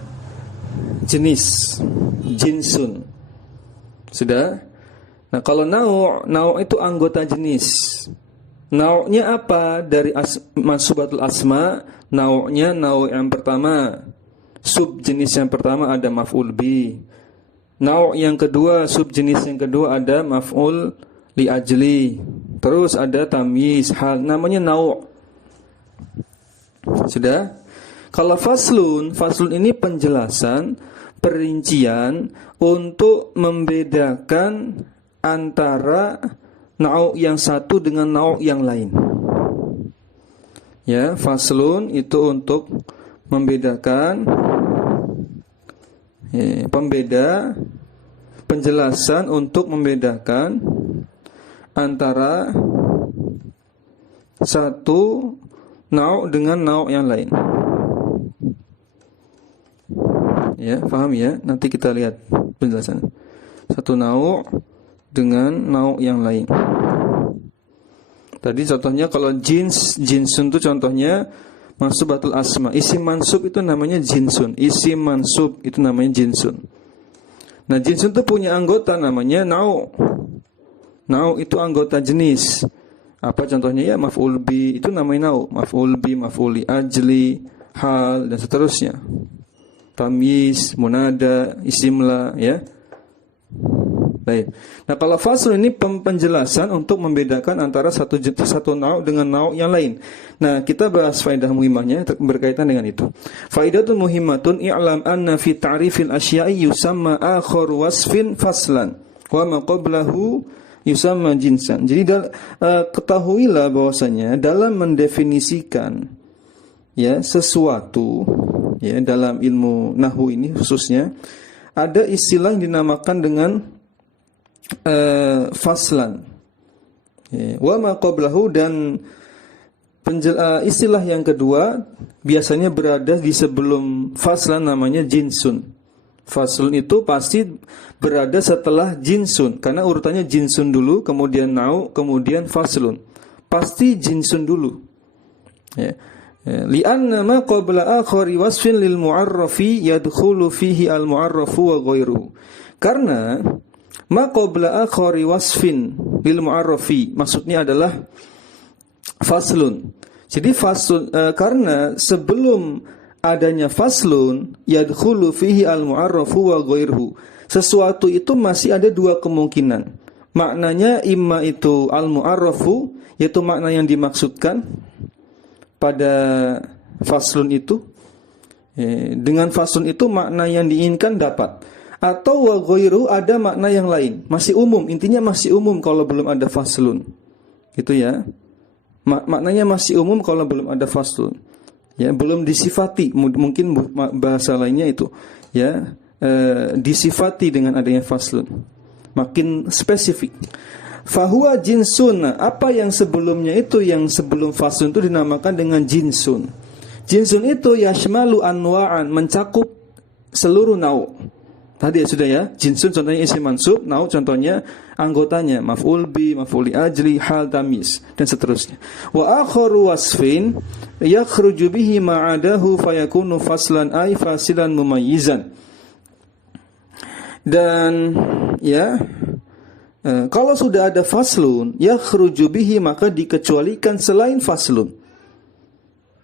jenis, jinsun. Sudah? Nah, kalau nau' itu anggota jenis. Nau'nya apa dari mansubatul asma? Nau'nya nau' yang pertama, subjenis yang pertama ada maf'ul bi. Nau' yang kedua, subjenis yang kedua ada maf'ul li ajli. Terus ada tamyiz, hal, namanya nau'. Sudah? Kalau faslun ini penjelasan, perincian untuk membedakan antara nau' yang satu dengan nau' yang lain. Ya, faslun itu untuk membedakan, pembeda, penjelasan untuk membedakan antara satu nau' dengan nau' yang lain. Ya, paham ya? Nanti kita lihat penjelasan. Satu nau' dengan nau' yang lain. Tadi contohnya kalau jinsun itu contohnya mansubatul asma. Isim mansub itu namanya jinsun. Isim mansub itu namanya jinsun. Nah, jinsun itu punya anggota namanya nau'. Nau' itu anggota jenis. Apa contohnya ya? Maf'ul bi itu namanya nau'. Maf'ul bi, maf'ul li ajli, hal dan seterusnya. Tamyiz, munada, isimla, ya. Baik. Nah, kalau fasl ini penjelasan untuk membedakan antara satu nau' dengan nau' yang lain. Nah, kita bahas faedah muhimmahnya berkaitan dengan itu. Faidatun muhimmatun i'lam anna fi ta'rifil asya'i yusamma akhar wasfin faslan wa ma qablahu yusamma jinsan. Jadi ketahuilah bahwasanya dalam mendefinisikan ya sesuatu, ya, dalam ilmu nahwu ini khususnya ada istilah yang dinamakan dengan faslan, wa ma qablahu, dan istilah yang kedua biasanya berada di sebelum faslan namanya jinsun. Faslun itu pasti berada setelah jinsun karena urutannya jinsun dulu, kemudian nau', kemudian faslun. Pasti jinsun dulu. Ya. Li'anna ma qabla akhari wasfin lil mu'arrafi yadkhulu fihi al mu'arrafu wa ghairuhu. Karena ma qabla akhari wasfin lil mu'arrafi maksudnya adalah faslun. Jadi faslun karena sebelum adanya faslun yadkhulu fihi al mu'arrafu wa ghairuhu. Sesuatu itu masih ada dua kemungkinan. Maknanya imma itu al mu'arrafu, yaitu makna yang dimaksudkan pada faslun itu. Dengan faslun itu makna yang diinginkan dapat. Atau wa ghairu, ada makna yang lain, masih umum, intinya masih umum kalau belum ada faslun. Gitu ya. Maknanya masih umum kalau belum ada faslun. Ya, belum disifati, mungkin bahasa lainnya itu, ya, disifati dengan adanya faslun. Makin spesifik. Fahuwa jinsun. Apa yang sebelumnya itu, yang sebelum faslun itu dinamakan dengan jinsun. Jinsun itu yashmalu anwa'an, mencakup seluruh nau'. Tadi ya sudah ya, jinsun contohnya isim mansub, nau' contohnya anggotanya maf'ul bi, maf'ul li ajli, hal, tamyiz dan seterusnya. Wa akharu wasfin yakhruju bihi ma'adahu fayakunu faslan ay fasilan mumayyizan. Dan ya, kalau sudah ada faslun yakhruju bihi, maka dikecualikan selain faslun.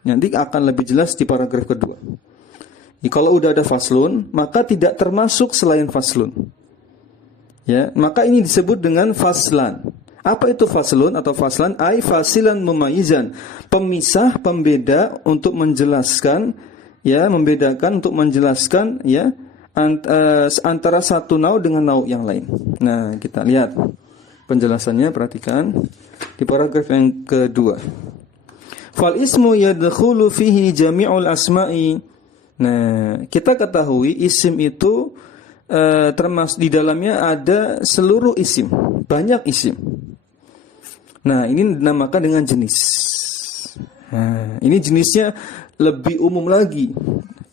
Nanti akan lebih jelas di paragraf kedua. Kalau udah ada faslun, maka tidak termasuk selain faslun. Ya, maka ini disebut dengan faslan. Apa itu faslun atau faslan? Ai fasilan mumayyizan. Pemisah, pembeda untuk menjelaskan, ya, membedakan untuk menjelaskan, ya, antara satu nau dengan nau yang lain. Nah, kita lihat penjelasannya, perhatikan di paragraf yang kedua. Fal ismu yadkhulu fihi jami'ul asma'i. Nah, kita ketahui isim itu termasuk di dalamnya ada seluruh isim, banyak isim. Nah, ini dinamakan dengan jenis. Nah, ini jenisnya lebih umum lagi.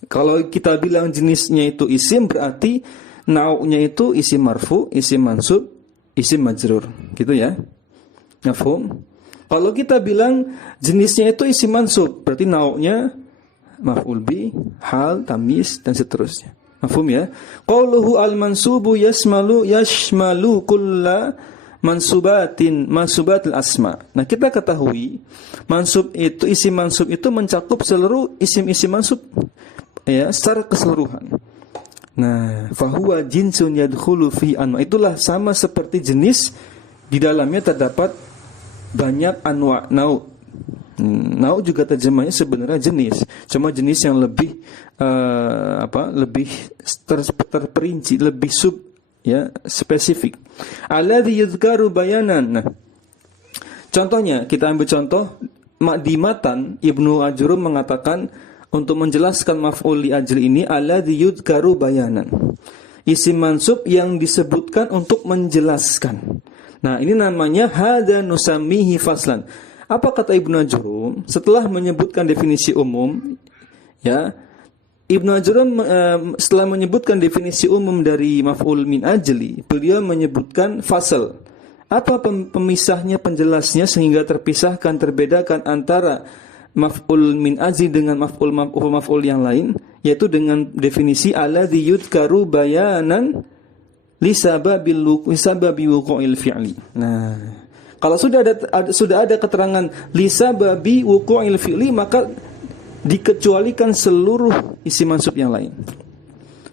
Kalau kita bilang jenisnya itu isim, berarti nau'nya itu isim marfu, isim mansub, isim majrur, gitu ya. Mafhum? Kalau kita bilang jenisnya itu isim mansub, berarti nau'nya maf'ul bi, hal, tamyiz, dan seterusnya. Mafhum ya? Qauluhu al-mansubu yashmalu kulla mansubatil asma. Nah, kita ketahui mansub itu, isim mansub itu mencakup seluruh isim-isim mansub, ya, secara keseluruhan. Nah, fahuwa jinsun yadkhulu fi anwa. Itulah sama seperti jenis, di dalamnya terdapat banyak anwa, nau. Nau juga terjemahnya sebenarnya jenis, cuma jenis yang lebih lebih terperinci, lebih sub, ya, spesifik. Alladzi yuzkaru bayanan. Nah, contohnya kita ambil contoh di matan Ibnu Ajurrum mengatakan untuk menjelaskan maf'ul li ajli ini alladzi yuzkaru bayanan. Isim mansub yang disebutkan untuk menjelaskan. Nah, ini namanya hadza nusammihi faslan. Apa kata Ibnu Ajurrum? Setelah menyebutkan definisi umum, ya, Ibnu Ajurrum setelah menyebutkan definisi umum dari maf'ul min ajli, beliau menyebutkan fasal. Apa pemisahnya, penjelasnya sehingga terpisahkan, terbedakan antara maf'ul min ajli dengan maf'ul yang lain, yaitu dengan definisi alladzi yudkaru bayanan li sababi wuqu'il fi'li. Nah, kalau sudah ada keterangan li sababi wuqu'il fi'li, maka dikecualikan seluruh isim mansub yang lain.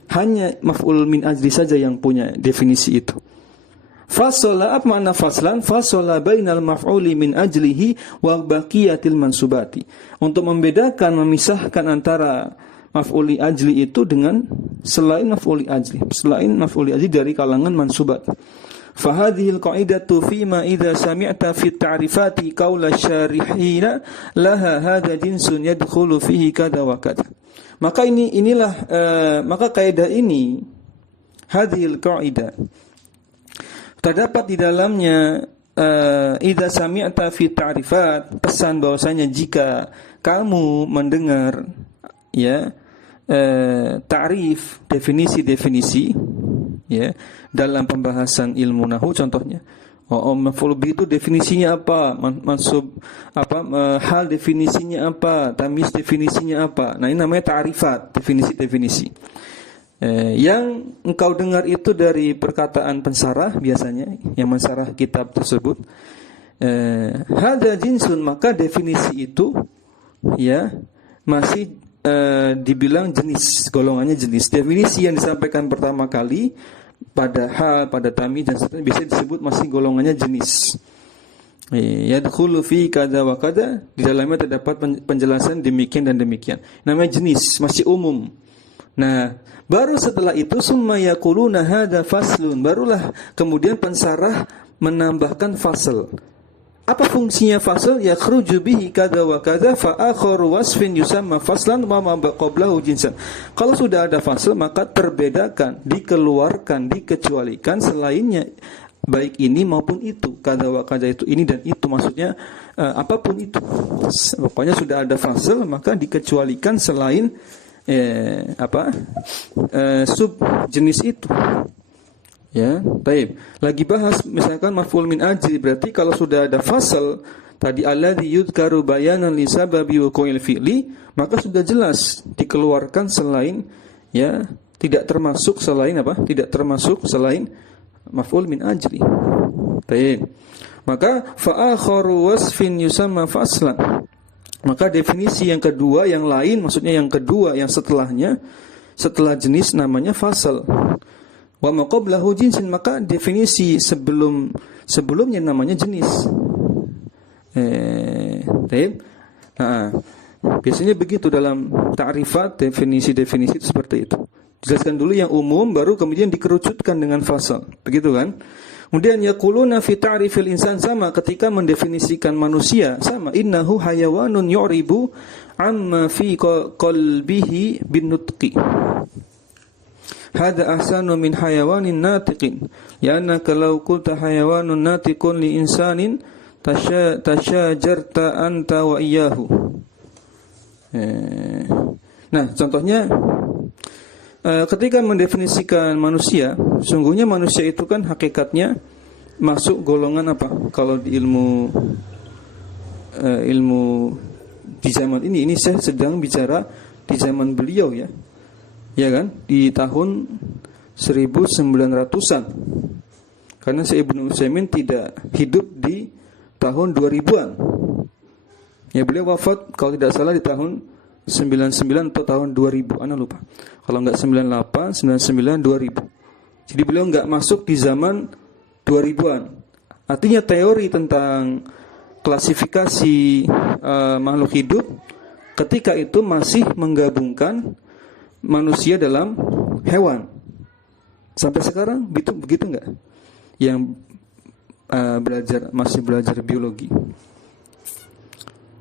Hanya maf'ul min ajli saja yang punya definisi itu. Fasala, apa makna faslan? Fasala bainal maf'uli min ajlihi wa baqiyatil mansubati. Untuk membedakan, memisahkan antara maf'uli ajli itu dengan selain maf'uli ajli, selain maf'uli ajli dari kalangan mansubat. Fahadhil qa'idatu fima idza sami'ta fi ta'rifati qaula syarihina laha hadza jinsun yadkhulu fihi kada wa kada. Maka maka kaidah ini, hadhil qa'idah, terdapat di dalamnya idza sami'ta fi ta'rifat, pesan bahwasanya jika kamu mendengar, ya, ta'rif, definisi-definisi, ya, dalam pembahasan ilmu nahwu. Contohnya, maf'ul bi itu definisinya apa, mansub apa, hal definisinya apa, tamyiz definisinya apa. Nah, ini namanya ta'rifat, definisi-definisi. Yang engkau dengar itu dari perkataan pensarah, biasanya yang mensarah kitab tersebut. Hadza jinsun, maka definisi itu, ya, masih dibilang jenis, golongannya jenis. Definisi yang disampaikan pertama kali pada hal, pada tamyiz dan seterusnya bisa disebut masih golongannya jenis. Yadkhulu fi kada wa kada, di dalamnya terdapat penjelasan demikian dan demikian. Namanya jenis, masih umum. Nah, baru setelah itu summa yaquluna hadza faslun, barulah kemudian pensarah menambahkan fasal. Apa fungsinya fasal? Yakhruju bihi kada wa kada fa akharu wasfin yusamma faslan wa ma qablahu jinsan. Kalau sudah ada fasal, maka terbedakan, dikeluarkan, dikecualikan selainnya, baik ini maupun itu. Kada wa kada itu ini dan itu, maksudnya apapun itu. Pokoknya sudah ada fasal, maka dikecualikan selain sub jenis itu. Ya, baik. Lagi bahas misalkan maf'ul min ajli, berarti kalau sudah ada fasal tadi alladzi yudkaru bayanan li sababi wuqu'il fi'li, maka sudah jelas dikeluarkan selain, ya, tidak termasuk selain apa? Tidak termasuk selain maf'ul min ajli. Baik. Maka fa akharu wasfin yusamma faslan. Maka definisi yang kedua, yang lain, maksudnya yang kedua, yang setelahnya, setelah jenis namanya fasal. Wa ma qablahu jinsin, maka definisi sebelumnya namanya jenis. Baik. Biasanya begitu dalam ta'rifat, definisi-definisi itu seperti itu. Jelaskan dulu yang umum, baru kemudian dikerucutkan dengan fasal. Begitu kan? Kemudian yaquluna fi ta'rifil insan, sama ketika mendefinisikan manusia, sama innahu hayawanun yu'ribu amma fi qalbihi bin nutqi. Hada ahsanu min hayawanin natiqin. Li'annaka law qulta hayawanun natiqun li insanin tasyajarta anta wa iyyahu. Nah, contohnya ketika mendefinisikan manusia, sungguhnya manusia itu kan hakikatnya masuk golongan apa? Kalau di ilmu di zaman ini saya sedang bicara di zaman beliau ya. Ya kan? Di tahun 1900-an. Karena Syekh Ibnu Utsaimin tidak hidup di tahun 2000-an. Ya, beliau wafat kalau tidak salah di tahun 99 atau tahun 2000, ana lupa. Kalau enggak 98, 99, 2000. Jadi beliau enggak masuk di zaman 2000-an. Artinya teori tentang klasifikasi makhluk hidup ketika itu masih menggabungkan manusia dalam hewan. Sampai sekarang begitu enggak? Yang masih belajar biologi.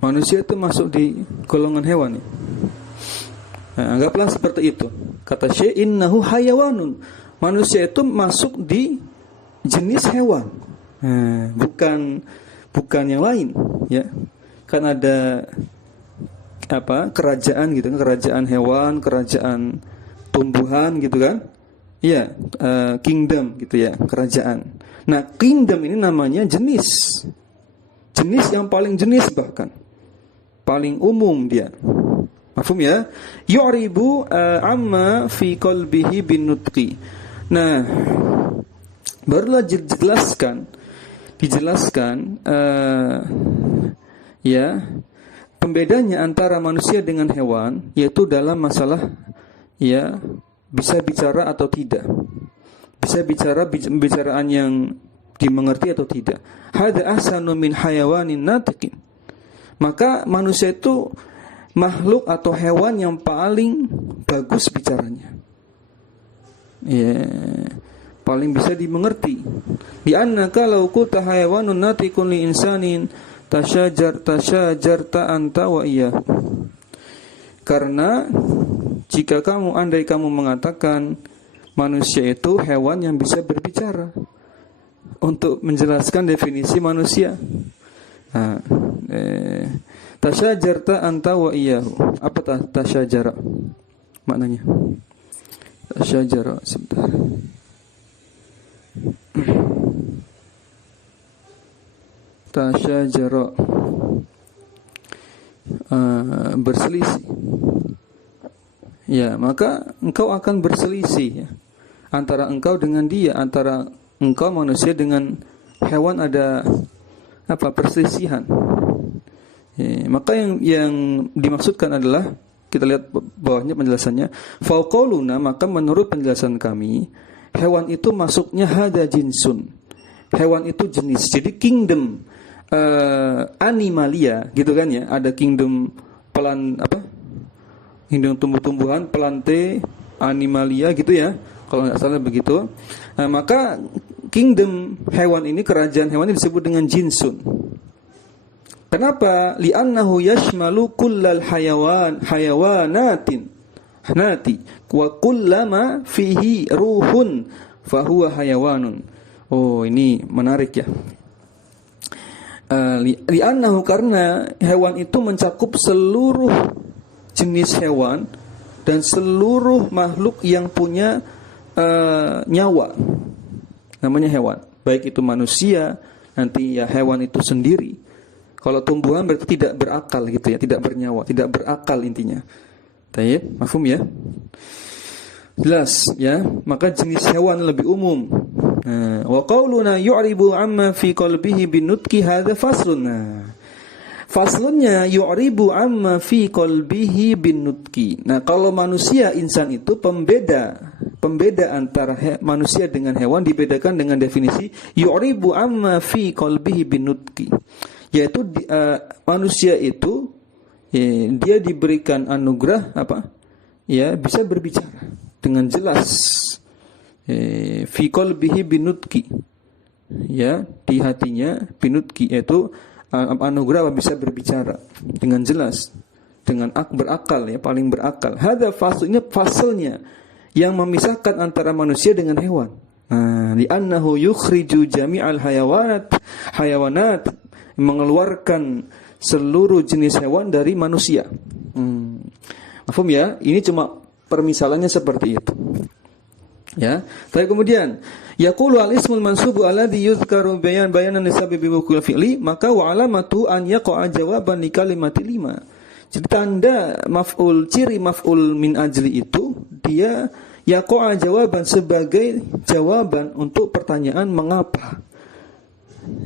Manusia itu masuk di golongan hewan ya. Nah, anggaplah seperti itu. Kata Syekh, innahu hayawanun. Manusia itu masuk di jenis hewan. Nah, bukan yang lain ya. Kan ada kerajaan gitu kan, kerajaan hewan, kerajaan tumbuhan gitu kan. Iya, kingdom gitu ya, kerajaan. Nah, kingdom ini namanya jenis. Jenis yang paling jenis bahkan. Paling umum dia. Mafhum ya? Yu'ribu amma fi qalbihi bin nutqi. Nah, barulah dijelaskan ya, pembedanya antara manusia dengan hewan, yaitu dalam masalah ya bisa bicara atau tidak. Bisa bicara pembicaraan yang dimengerti atau tidak. Hada ahsanu min hayawanin natiqin. Maka manusia itu makhluk atau hewan yang paling bagus bicaranya. Ya, paling bisa dimengerti. Di annaka law qulta hayawanun natiqun li insanin tasyajarta anta wa iyyah. Karena jika andai kamu mengatakan manusia itu hewan yang bisa berbicara, untuk menjelaskan definisi manusia. Nah, tasyajarta anta wa iyyahu. Apa tasyajara? Maknanya. Tasyajara sebentar. Tasyajara berselisih. Ya, maka engkau akan berselisih ya. Antara engkau dengan dia, antara engkau manusia dengan hewan ada perselisihan. Ya, maka yang dimaksudkan adalah, kita lihat bawahnya penjelasannya, faqauluna, maka menurut penjelasan kami, hewan itu masuknya hada jinsun. Hewan itu jenis. Jadi kingdom animalia gitu kan ya, ada kingdom kingdom tumbuh-tumbuhan, plante, animalia gitu ya, kalau nggak salah begitu. Nah, maka kingdom hewan ini, kerajaan hewan ini disebut dengan jinsun. Kenapa? Li'annahu yashmalu kullal hayawanatin nati wa kullama fihi ruhun fahuwa hayawanun. Oh, ini menarik ya. Li'annahu, karena hewan itu mencakup seluruh jenis hewan dan seluruh makhluk yang punya nyawa, namanya hewan. Baik itu manusia, nanti ya hewan itu sendiri. Kalau tumbuhan berarti tidak berakal gitu ya, tidak bernyawa, tidak berakal intinya. Baik, mafhum ya? Jelas ya, maka jenis hewan lebih umum. Wa qauluna yu'ribu amma fi qalbihi bin nutqi hadza faslun. Faslunnya yu'ribu amma fi qalbihi bin nutqi. Nah, kalau manusia insan itu pembeda pembeda antara manusia dengan hewan dibedakan dengan definisi yu'ribu amma fi qalbihi binutqi, yaitu manusia itu dia diberikan anugerah apa? Ya, bisa berbicara dengan jelas. Fi qalbihi binutqi, ya, di hatinya binutqi, yaitu anugerah bisa berbicara dengan jelas, dengan berakal, ya, paling berakal. Hadza faslnya, fasalnya yang memisahkan antara manusia dengan hewan. Nah, li'annahu yukhriju jami'al hayawanat, mengeluarkan seluruh jenis hewan dari manusia. Paham ya? Ini cuma permisalannya seperti itu. Ya. Tapi kemudian yaqulu al-ismul mansubu alladhi yuzkaru bayanan nisabi bi wuqul fi'li, maka wa alamatu an yaqa'a jawaban li kalimati lima. Jadi tanda maf'ul, ciri maf'ul min ajli itu dia yaqa'a jawaban, sebagai jawaban untuk pertanyaan mengapa.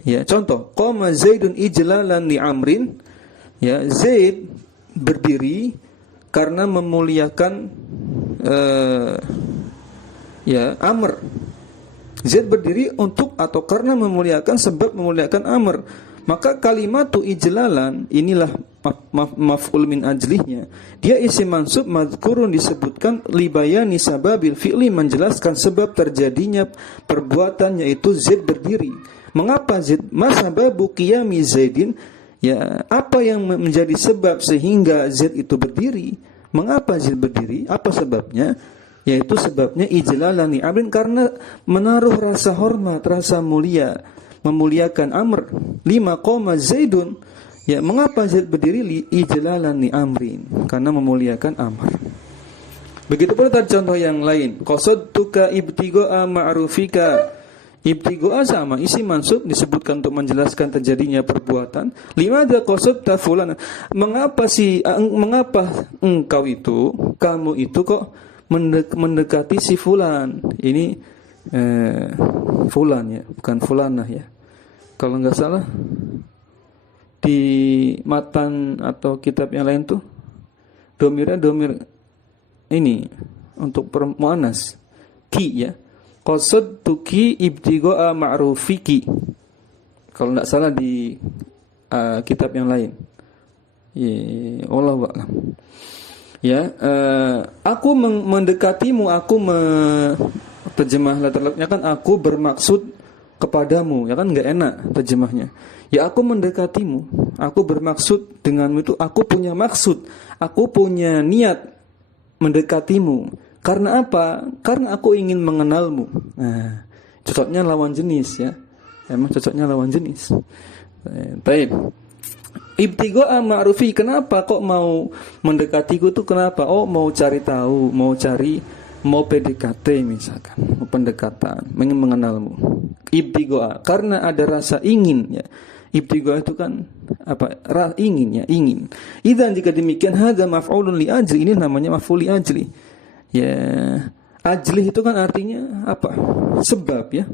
Ya, contoh, qama Zaidun ijlalan li Amrin. Ya, Zaid berdiri karena memuliakan Amr. Zaid berdiri untuk atau karena memuliakan, sebab memuliakan Amr. Maka kalimatu ijlalan inilah maf'ul min ajlihnya. Dia isim mansub mazkurun, disebutkan libayani sababil fi'li, menjelaskan sebab terjadinya perbuatan, yaitu Zaid berdiri. Mengapa Zaid? Masababu qiyami Zaidin, ya, apa yang menjadi sebab sehingga Zaid itu berdiri? Mengapa Zaid berdiri? Apa sebabnya? Yaitu sebabnya ijlalan li Amrin, karena menaruh rasa hormat, rasa mulia, memuliakan Amr. Lima qoma Zaidun, ya, mengapa Zaid berdiri? Li ijlalan li Amrin, karena memuliakan Amr. Begitu pula contoh yang lain, qasadtuka ibtigo'a ma'rufika. Ibtigo'a sama isi mansub, disebutkan untuk menjelaskan terjadinya perbuatan. Limadza qasadta fulan, mengapa engkau itu, kamu itu kok mendekati si fulan. Ini fulan, ya, bukan fulanah, ya. Kalau nggak salah di matan atau kitab yang lain tuh domir ini untuk muannas ki, ya. Qasadtuki ibtigo'a ma'rufiki, kalau nggak salah di kitab yang lain. Wallahu a'lam. Ya, aku mendekatimu, aku terjemah letternya kan aku bermaksud kepadamu, ya kan nggak enak terjemahnya. Ya, aku mendekatimu, aku bermaksud denganmu, itu aku punya maksud, aku punya niat mendekatimu. Karena apa? Karena aku ingin mengenalmu. Nah, cocoknya lawan jenis, ya. Emang cocoknya lawan jenis. Baik. Ibtigo'a ma'rufi, kenapa kok mau mendekatiku tuh, kenapa? Oh, mau cari tahu, mau PDKT misalkan, mau pendekatan, ingin mengenalmu. Ibtigo'a, karena ada rasa ingin, ya. Ibtigo'a itu kan apa? Ingin, ya, ingin. Idzan, jika demikian, hadza maf'ulun li ajli, ini namanya maf'ul li ajli. Ya, ajli itu kan artinya apa? Sebab, ya.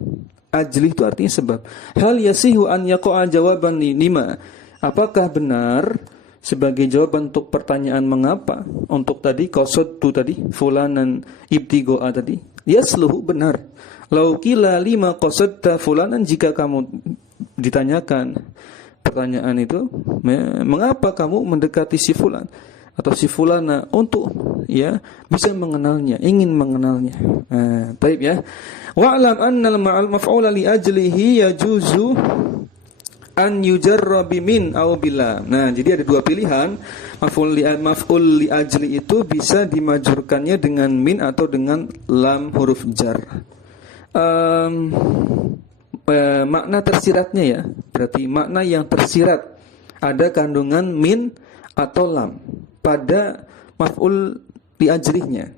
Ajli itu artinya sebab. Hal yasihu an yaqa'a jawaban lima. Apakah benar sebagai jawaban untuk pertanyaan mengapa, untuk tadi qasad tu tadi fulanan ibtigo'a tadi? Yasluhu, benar. Lau qila lima qasadta fulanan, jika kamu ditanyakan pertanyaan itu, mengapa kamu mendekati si fulan atau si fulana, untuk, ya, bisa mengenalnya, ingin mengenalnya. Baik, ya. Wa'lam anna al-maf'ula li ajlihi yajuzu an yujarra bimin aw bila. Nah, jadi ada dua pilihan. Maf'ul li ajli itu bisa dimajurkannya dengan min atau dengan lam huruf jar. Makna tersiratnya, ya, berarti makna yang tersirat ada kandungan min atau lam pada maf'ul li ajlihnya.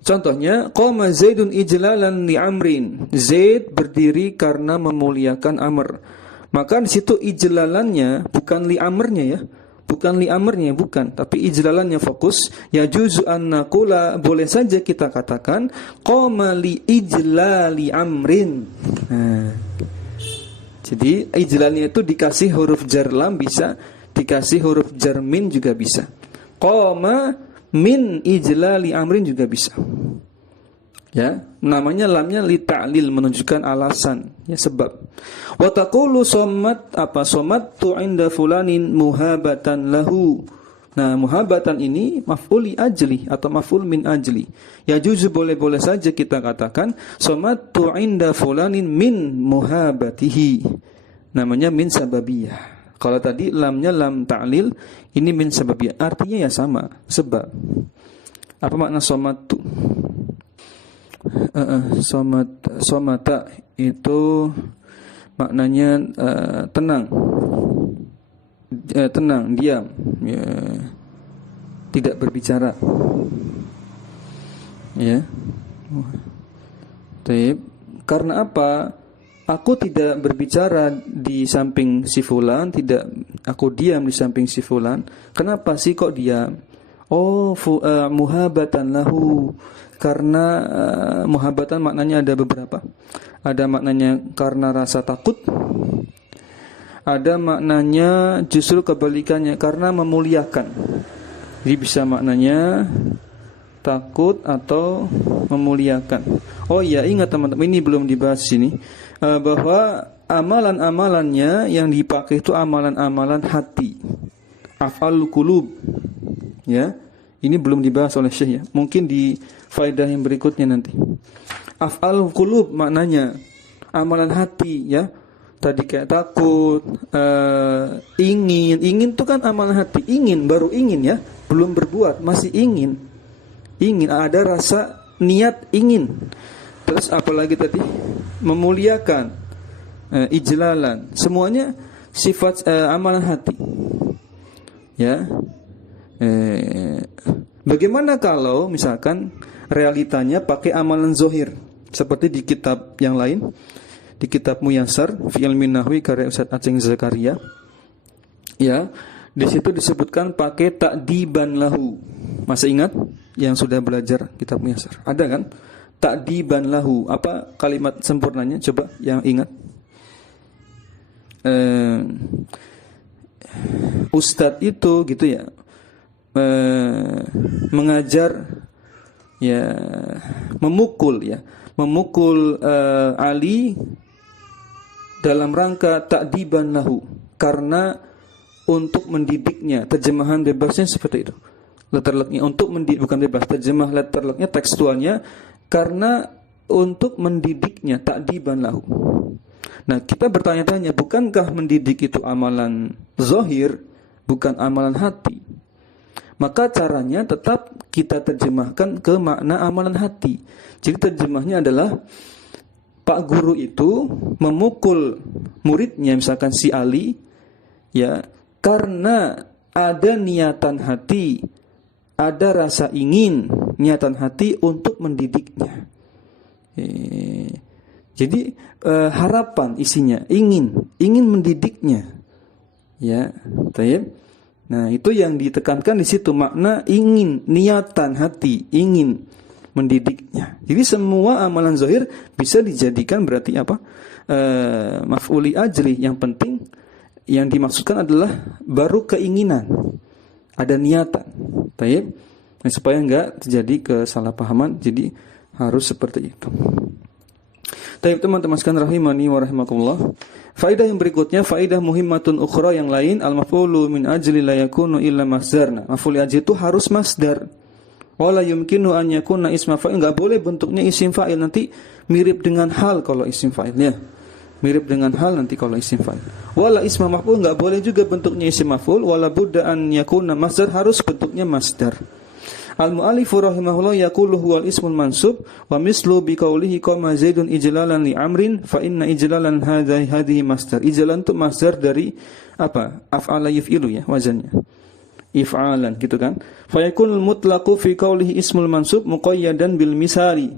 Contohnya qama Zaidun ijlalan li Amrin, Zaid berdiri karena memuliakan Amr. Maka di situ ijlalannya bukan li amrnya, ya. Bukan li amrnya, bukan, tapi ijlalannya fokus. Ya juzu an naqula, boleh saja kita katakan qama li ijlali amrin. Jadi ijlalnya itu dikasih huruf jar lam bisa, dikasih huruf jar min juga bisa. Qama min ijlali amrin juga bisa. Ya, namanya lamnya li ta'lil, menunjukkan alasan, ya, sebab. Wa taqulu somattu 'inda fulanin muhabatan lahu. Nah, muhabatan ini maf'ul li ajli atau maf'ul min ajli. Ya juzu, boleh-boleh saja kita katakan somattu 'inda fulanin min muhabatihi. Namanya min sababiyah. Kalau tadi lamnya lam ta'lil, ini min sababiyah. Artinya ya sama, sebab. Apa makna somattu? Somata itu maknanya tenang, diam, ya, tidak berbicara, ya. Taib. Karena apa? Aku tidak berbicara di samping si fulan, aku diam di samping si fulan. Kenapa sih kok diam? Oh, muhabatan lahu. Karena muhabatan maknanya ada beberapa. Ada maknanya karena rasa takut. Ada maknanya justru kebalikannya, karena memuliakan. Jadi bisa maknanya takut atau memuliakan. Oh iya, ingat teman-teman, ini belum dibahas sini, bahwa amalan-amalannya yang dipakai itu amalan-amalan hati, af'al qulub. Ya, ini belum dibahas oleh Syekh, ya. Mungkin di faedah yang berikutnya nanti. Af'al qulub maknanya amalan hati, ya. Tadi kayak takut, ingin itu kan amalan hati. Ingin, baru ingin, ya, belum berbuat, masih ingin, ada rasa niat ingin. Terus apalagi tadi? Memuliakan, ijlalan, semuanya sifat amalan hati, ya. Bagaimana kalau misalkan realitanya pakai amalan zohir, seperti di kitab yang lain, di kitab Muyassar fi ilmin nahwi karya Ustaz Aceng Zakaria, ya, di situ disebutkan pakai ta'diban lahu. Masih ingat yang sudah belajar kitab Muyassar? Ada kan? Ta'diban lahu. Apa kalimat sempurnanya? Coba yang ingat. Ustadz itu gitu, ya, mengajar, ya, memukul Ali dalam rangka ta'diban lahu, karena untuk mendidiknya. Terjemahan bebasnya seperti itu. Letterleknya untuk mendidik, bukan bebas, terjemah letterleknya tekstualnya karena untuk mendidiknya, ta'diban lahu. Nah, kita bertanya-tanya, bukankah mendidik itu amalan zahir, bukan amalan hati? Maka caranya tetap kita terjemahkan ke makna amalan hati. Jadi terjemahnya adalah Pak guru itu memukul muridnya, misalkan si Ali, ya, karena ada niatan hati, ada rasa ingin, niatan hati untuk mendidiknya. Jadi harapan isinya ingin mendidiknya, ya. Taib. Nah, itu yang ditekankan di situ, makna ingin, niatan hati, ingin mendidiknya. Jadi semua amalan zahir bisa dijadikan berarti apa? Maf'uli ajli. Yang penting yang dimaksudkan adalah baru keinginan, ada niatan. Taib. Nah, supaya enggak terjadi kesalahpahaman, jadi harus seperti itu. Taib, teman-teman sekalian rahimani wa rahimakumullah. Faedah yang berikutnya, faedah muhimmatun ukhra yang lain, al-maf'ulu min ajli la yakunu illa masdarna. Maf'ul ajli itu harus masdar. Wala yumkinu an yakuna isma fa'il, enggak boleh bentuknya isim fa'il, nanti mirip dengan hal kalau isim fa'ilnya. Mirip dengan hal nanti kalau isim fa'il. Wala isma maf'ul, enggak boleh juga bentuknya isim maf'ul, wala budda an yakuna masdar, harus bentuknya masdar. Al-mu'allifu rahimahullah yaqulu huwal ismul mansub wa mislu bi qawlihi qama zaidun ijlalan li amrin fa inna ijlalan hadhihi masdar. Ijlalan itu masdar dari apa? Af'ala yuf'ilu, ya, wazannya. If'alan gitu kan. Fa yakunul mutlaqu fi qawlihi ismul mansub muqayyadan bil misali.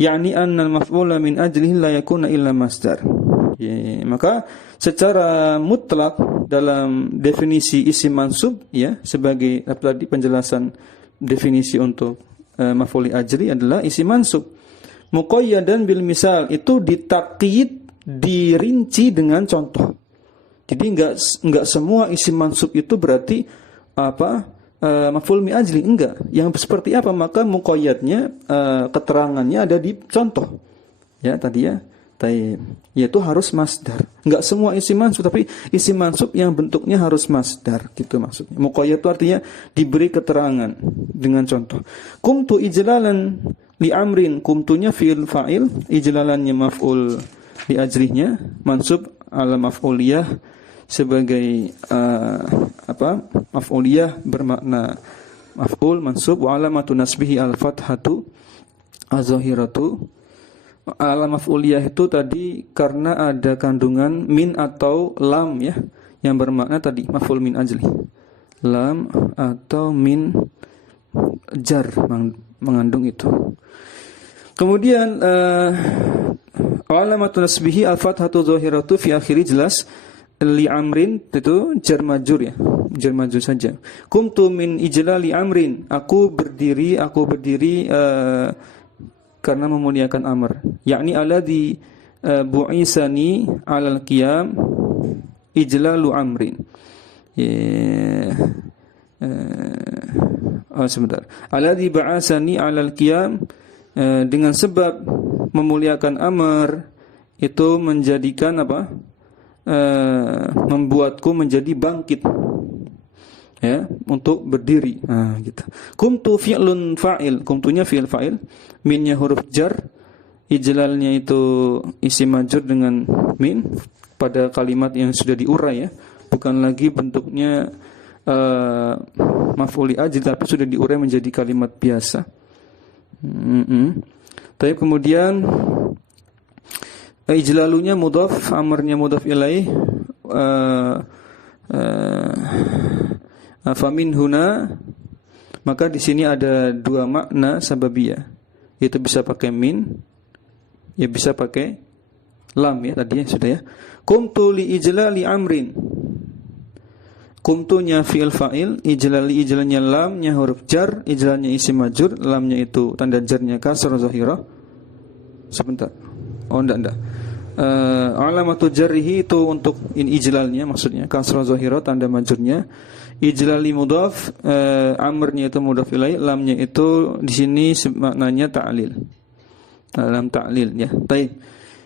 Yani anna al-maf'ula min ajlihi la yakuna illa masdar. Ya, maka secara mutlak dalam definisi isim mansub, ya, sebagai tadi penjelasan definisi untuk maf'ul ajli adalah isim mansub muqayyadan bil misal, itu ditakyid, dirinci dengan contoh. Jadi enggak semua isim mansub itu berarti apa? maf'ul min ajli, enggak. Yang seperti apa? Maka muqayyadnya keterangannya ada di contoh. Ya, tadi ya. Yaitu harus masdar. Enggak semua isim mansub, tapi isim mansub yang bentuknya harus masdar, gitu maksudnya. Muqayyad itu artinya diberi keterangan dengan contoh. Kumtu ijlalan li amrin, kumtunya fi'il fa'il, ijlalannya maf'ul li ajlihnya, mansub ala maf'uliyah sebagai maf'uliyah bermakna maf'ul mansub, wa alamatu nasbihi al-fathatu az-zahiratu. Alam maf'uliyah itu tadi karena ada kandungan min atau lam ya, yang bermakna tadi maf'ul min ajli. Lam atau min jar mengandung itu. Kemudian alamatu nasbihi al-fathatu zahiratu fi akhiri, jelas li amrin itu jar majur ya, jar majur saja. Kumtu min ijlali amrin, aku berdiri karena memuliakan amr, yakni alladzi bu'isani 'alal qiyam ijlalu amrin. Sebentar. Alladzi ba'asani 'alal qiyam, dengan sebab memuliakan amr itu menjadikan membuatku menjadi bangkit. Ya, untuk berdiri. Gitu. Kumtu fi'lun fa'il, kumtunya fi'il fa'il, minnya huruf jar, ijlalnya itu isim majrur dengan min pada kalimat yang sudah diurai ya, bukan lagi bentuknya maf'ul li ajli, tapi sudah diurai menjadi kalimat biasa. Tapi kemudian ijlalunya mudhaf, amrnya mudhaf ilaih, famin huna, maka di sini ada dua makna sababiyah, yaitu bisa pakai min, ya bisa pakai lam ya tadi ya sudah ya. Kumtu li ijlali amrin, kumtunya fi'il fa'il, ijlalnya lamnya huruf jar, ijlalnya isim majrur, lamnya itu tanda jarnya kasrah zahirah. Sebentar. Oh enggak. Alamatu jarrihi itu untuk ijlalnya, maksudnya kasrah zahirah tanda majrurnya. Ijlali mudhaf, amrnya itu mudhaf ilaih, lamnya itu di sini maknanya ta'lil. Lam ta'lil ya. Baik.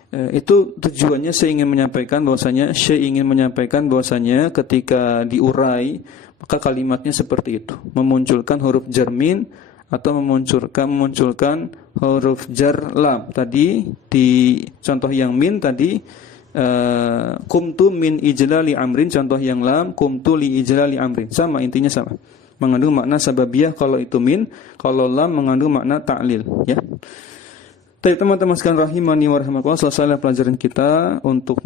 Itu tujuannya saya ingin menyampaikan bahwasanya ketika diurai maka kalimatnya seperti itu, memunculkan huruf jar min atau memunculkan huruf jar lam. Tadi di contoh yang min tadi kumtu min ijlali amrin, contoh yang lam kumtu li ijlali amrin, sama, intinya sama, mengandung makna sababiyah kalau itu min, kalau lam mengandung makna ta'lil ya. Baik teman-teman sekalian rahimani wa rahimakumullah, selesai pelajaran kita untuk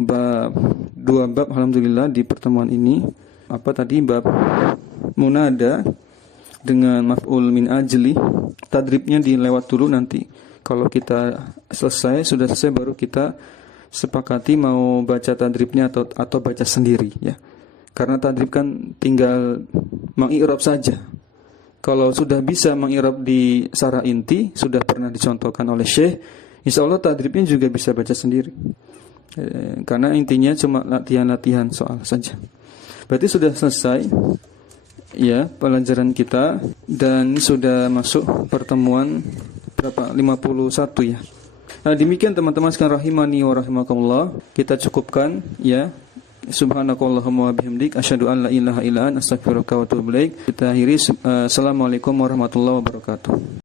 dua bab alhamdulillah di pertemuan ini. Apa tadi? Bab munada dengan maf'ul min ajli. Tadribnya dilewat dulu, nanti kalau kita sudah selesai baru kita sepakati mau baca tadribnya atau baca sendiri ya. Karena tadrib kan tinggal mengi'rab saja. Kalau sudah bisa mengi'rab di secara inti, sudah pernah dicontohkan oleh Syekh, insyaallah tadribnya juga bisa baca sendiri. Karena intinya cuma latihan-latihan soal saja. Berarti sudah selesai ya pelajaran kita, dan sudah masuk pertemuan berapa? 51 ya. Nah, demikian teman-teman sekalian rahimani wa rahimakumullah, kita cukupkan ya. Subhanakallahumma wa bihamdik asyhadu an la ilaha illa anta astaghfiruka wa atubu ilaik. Kita akhiri. Assalamualaikum warahmatullahi wabarakatuh.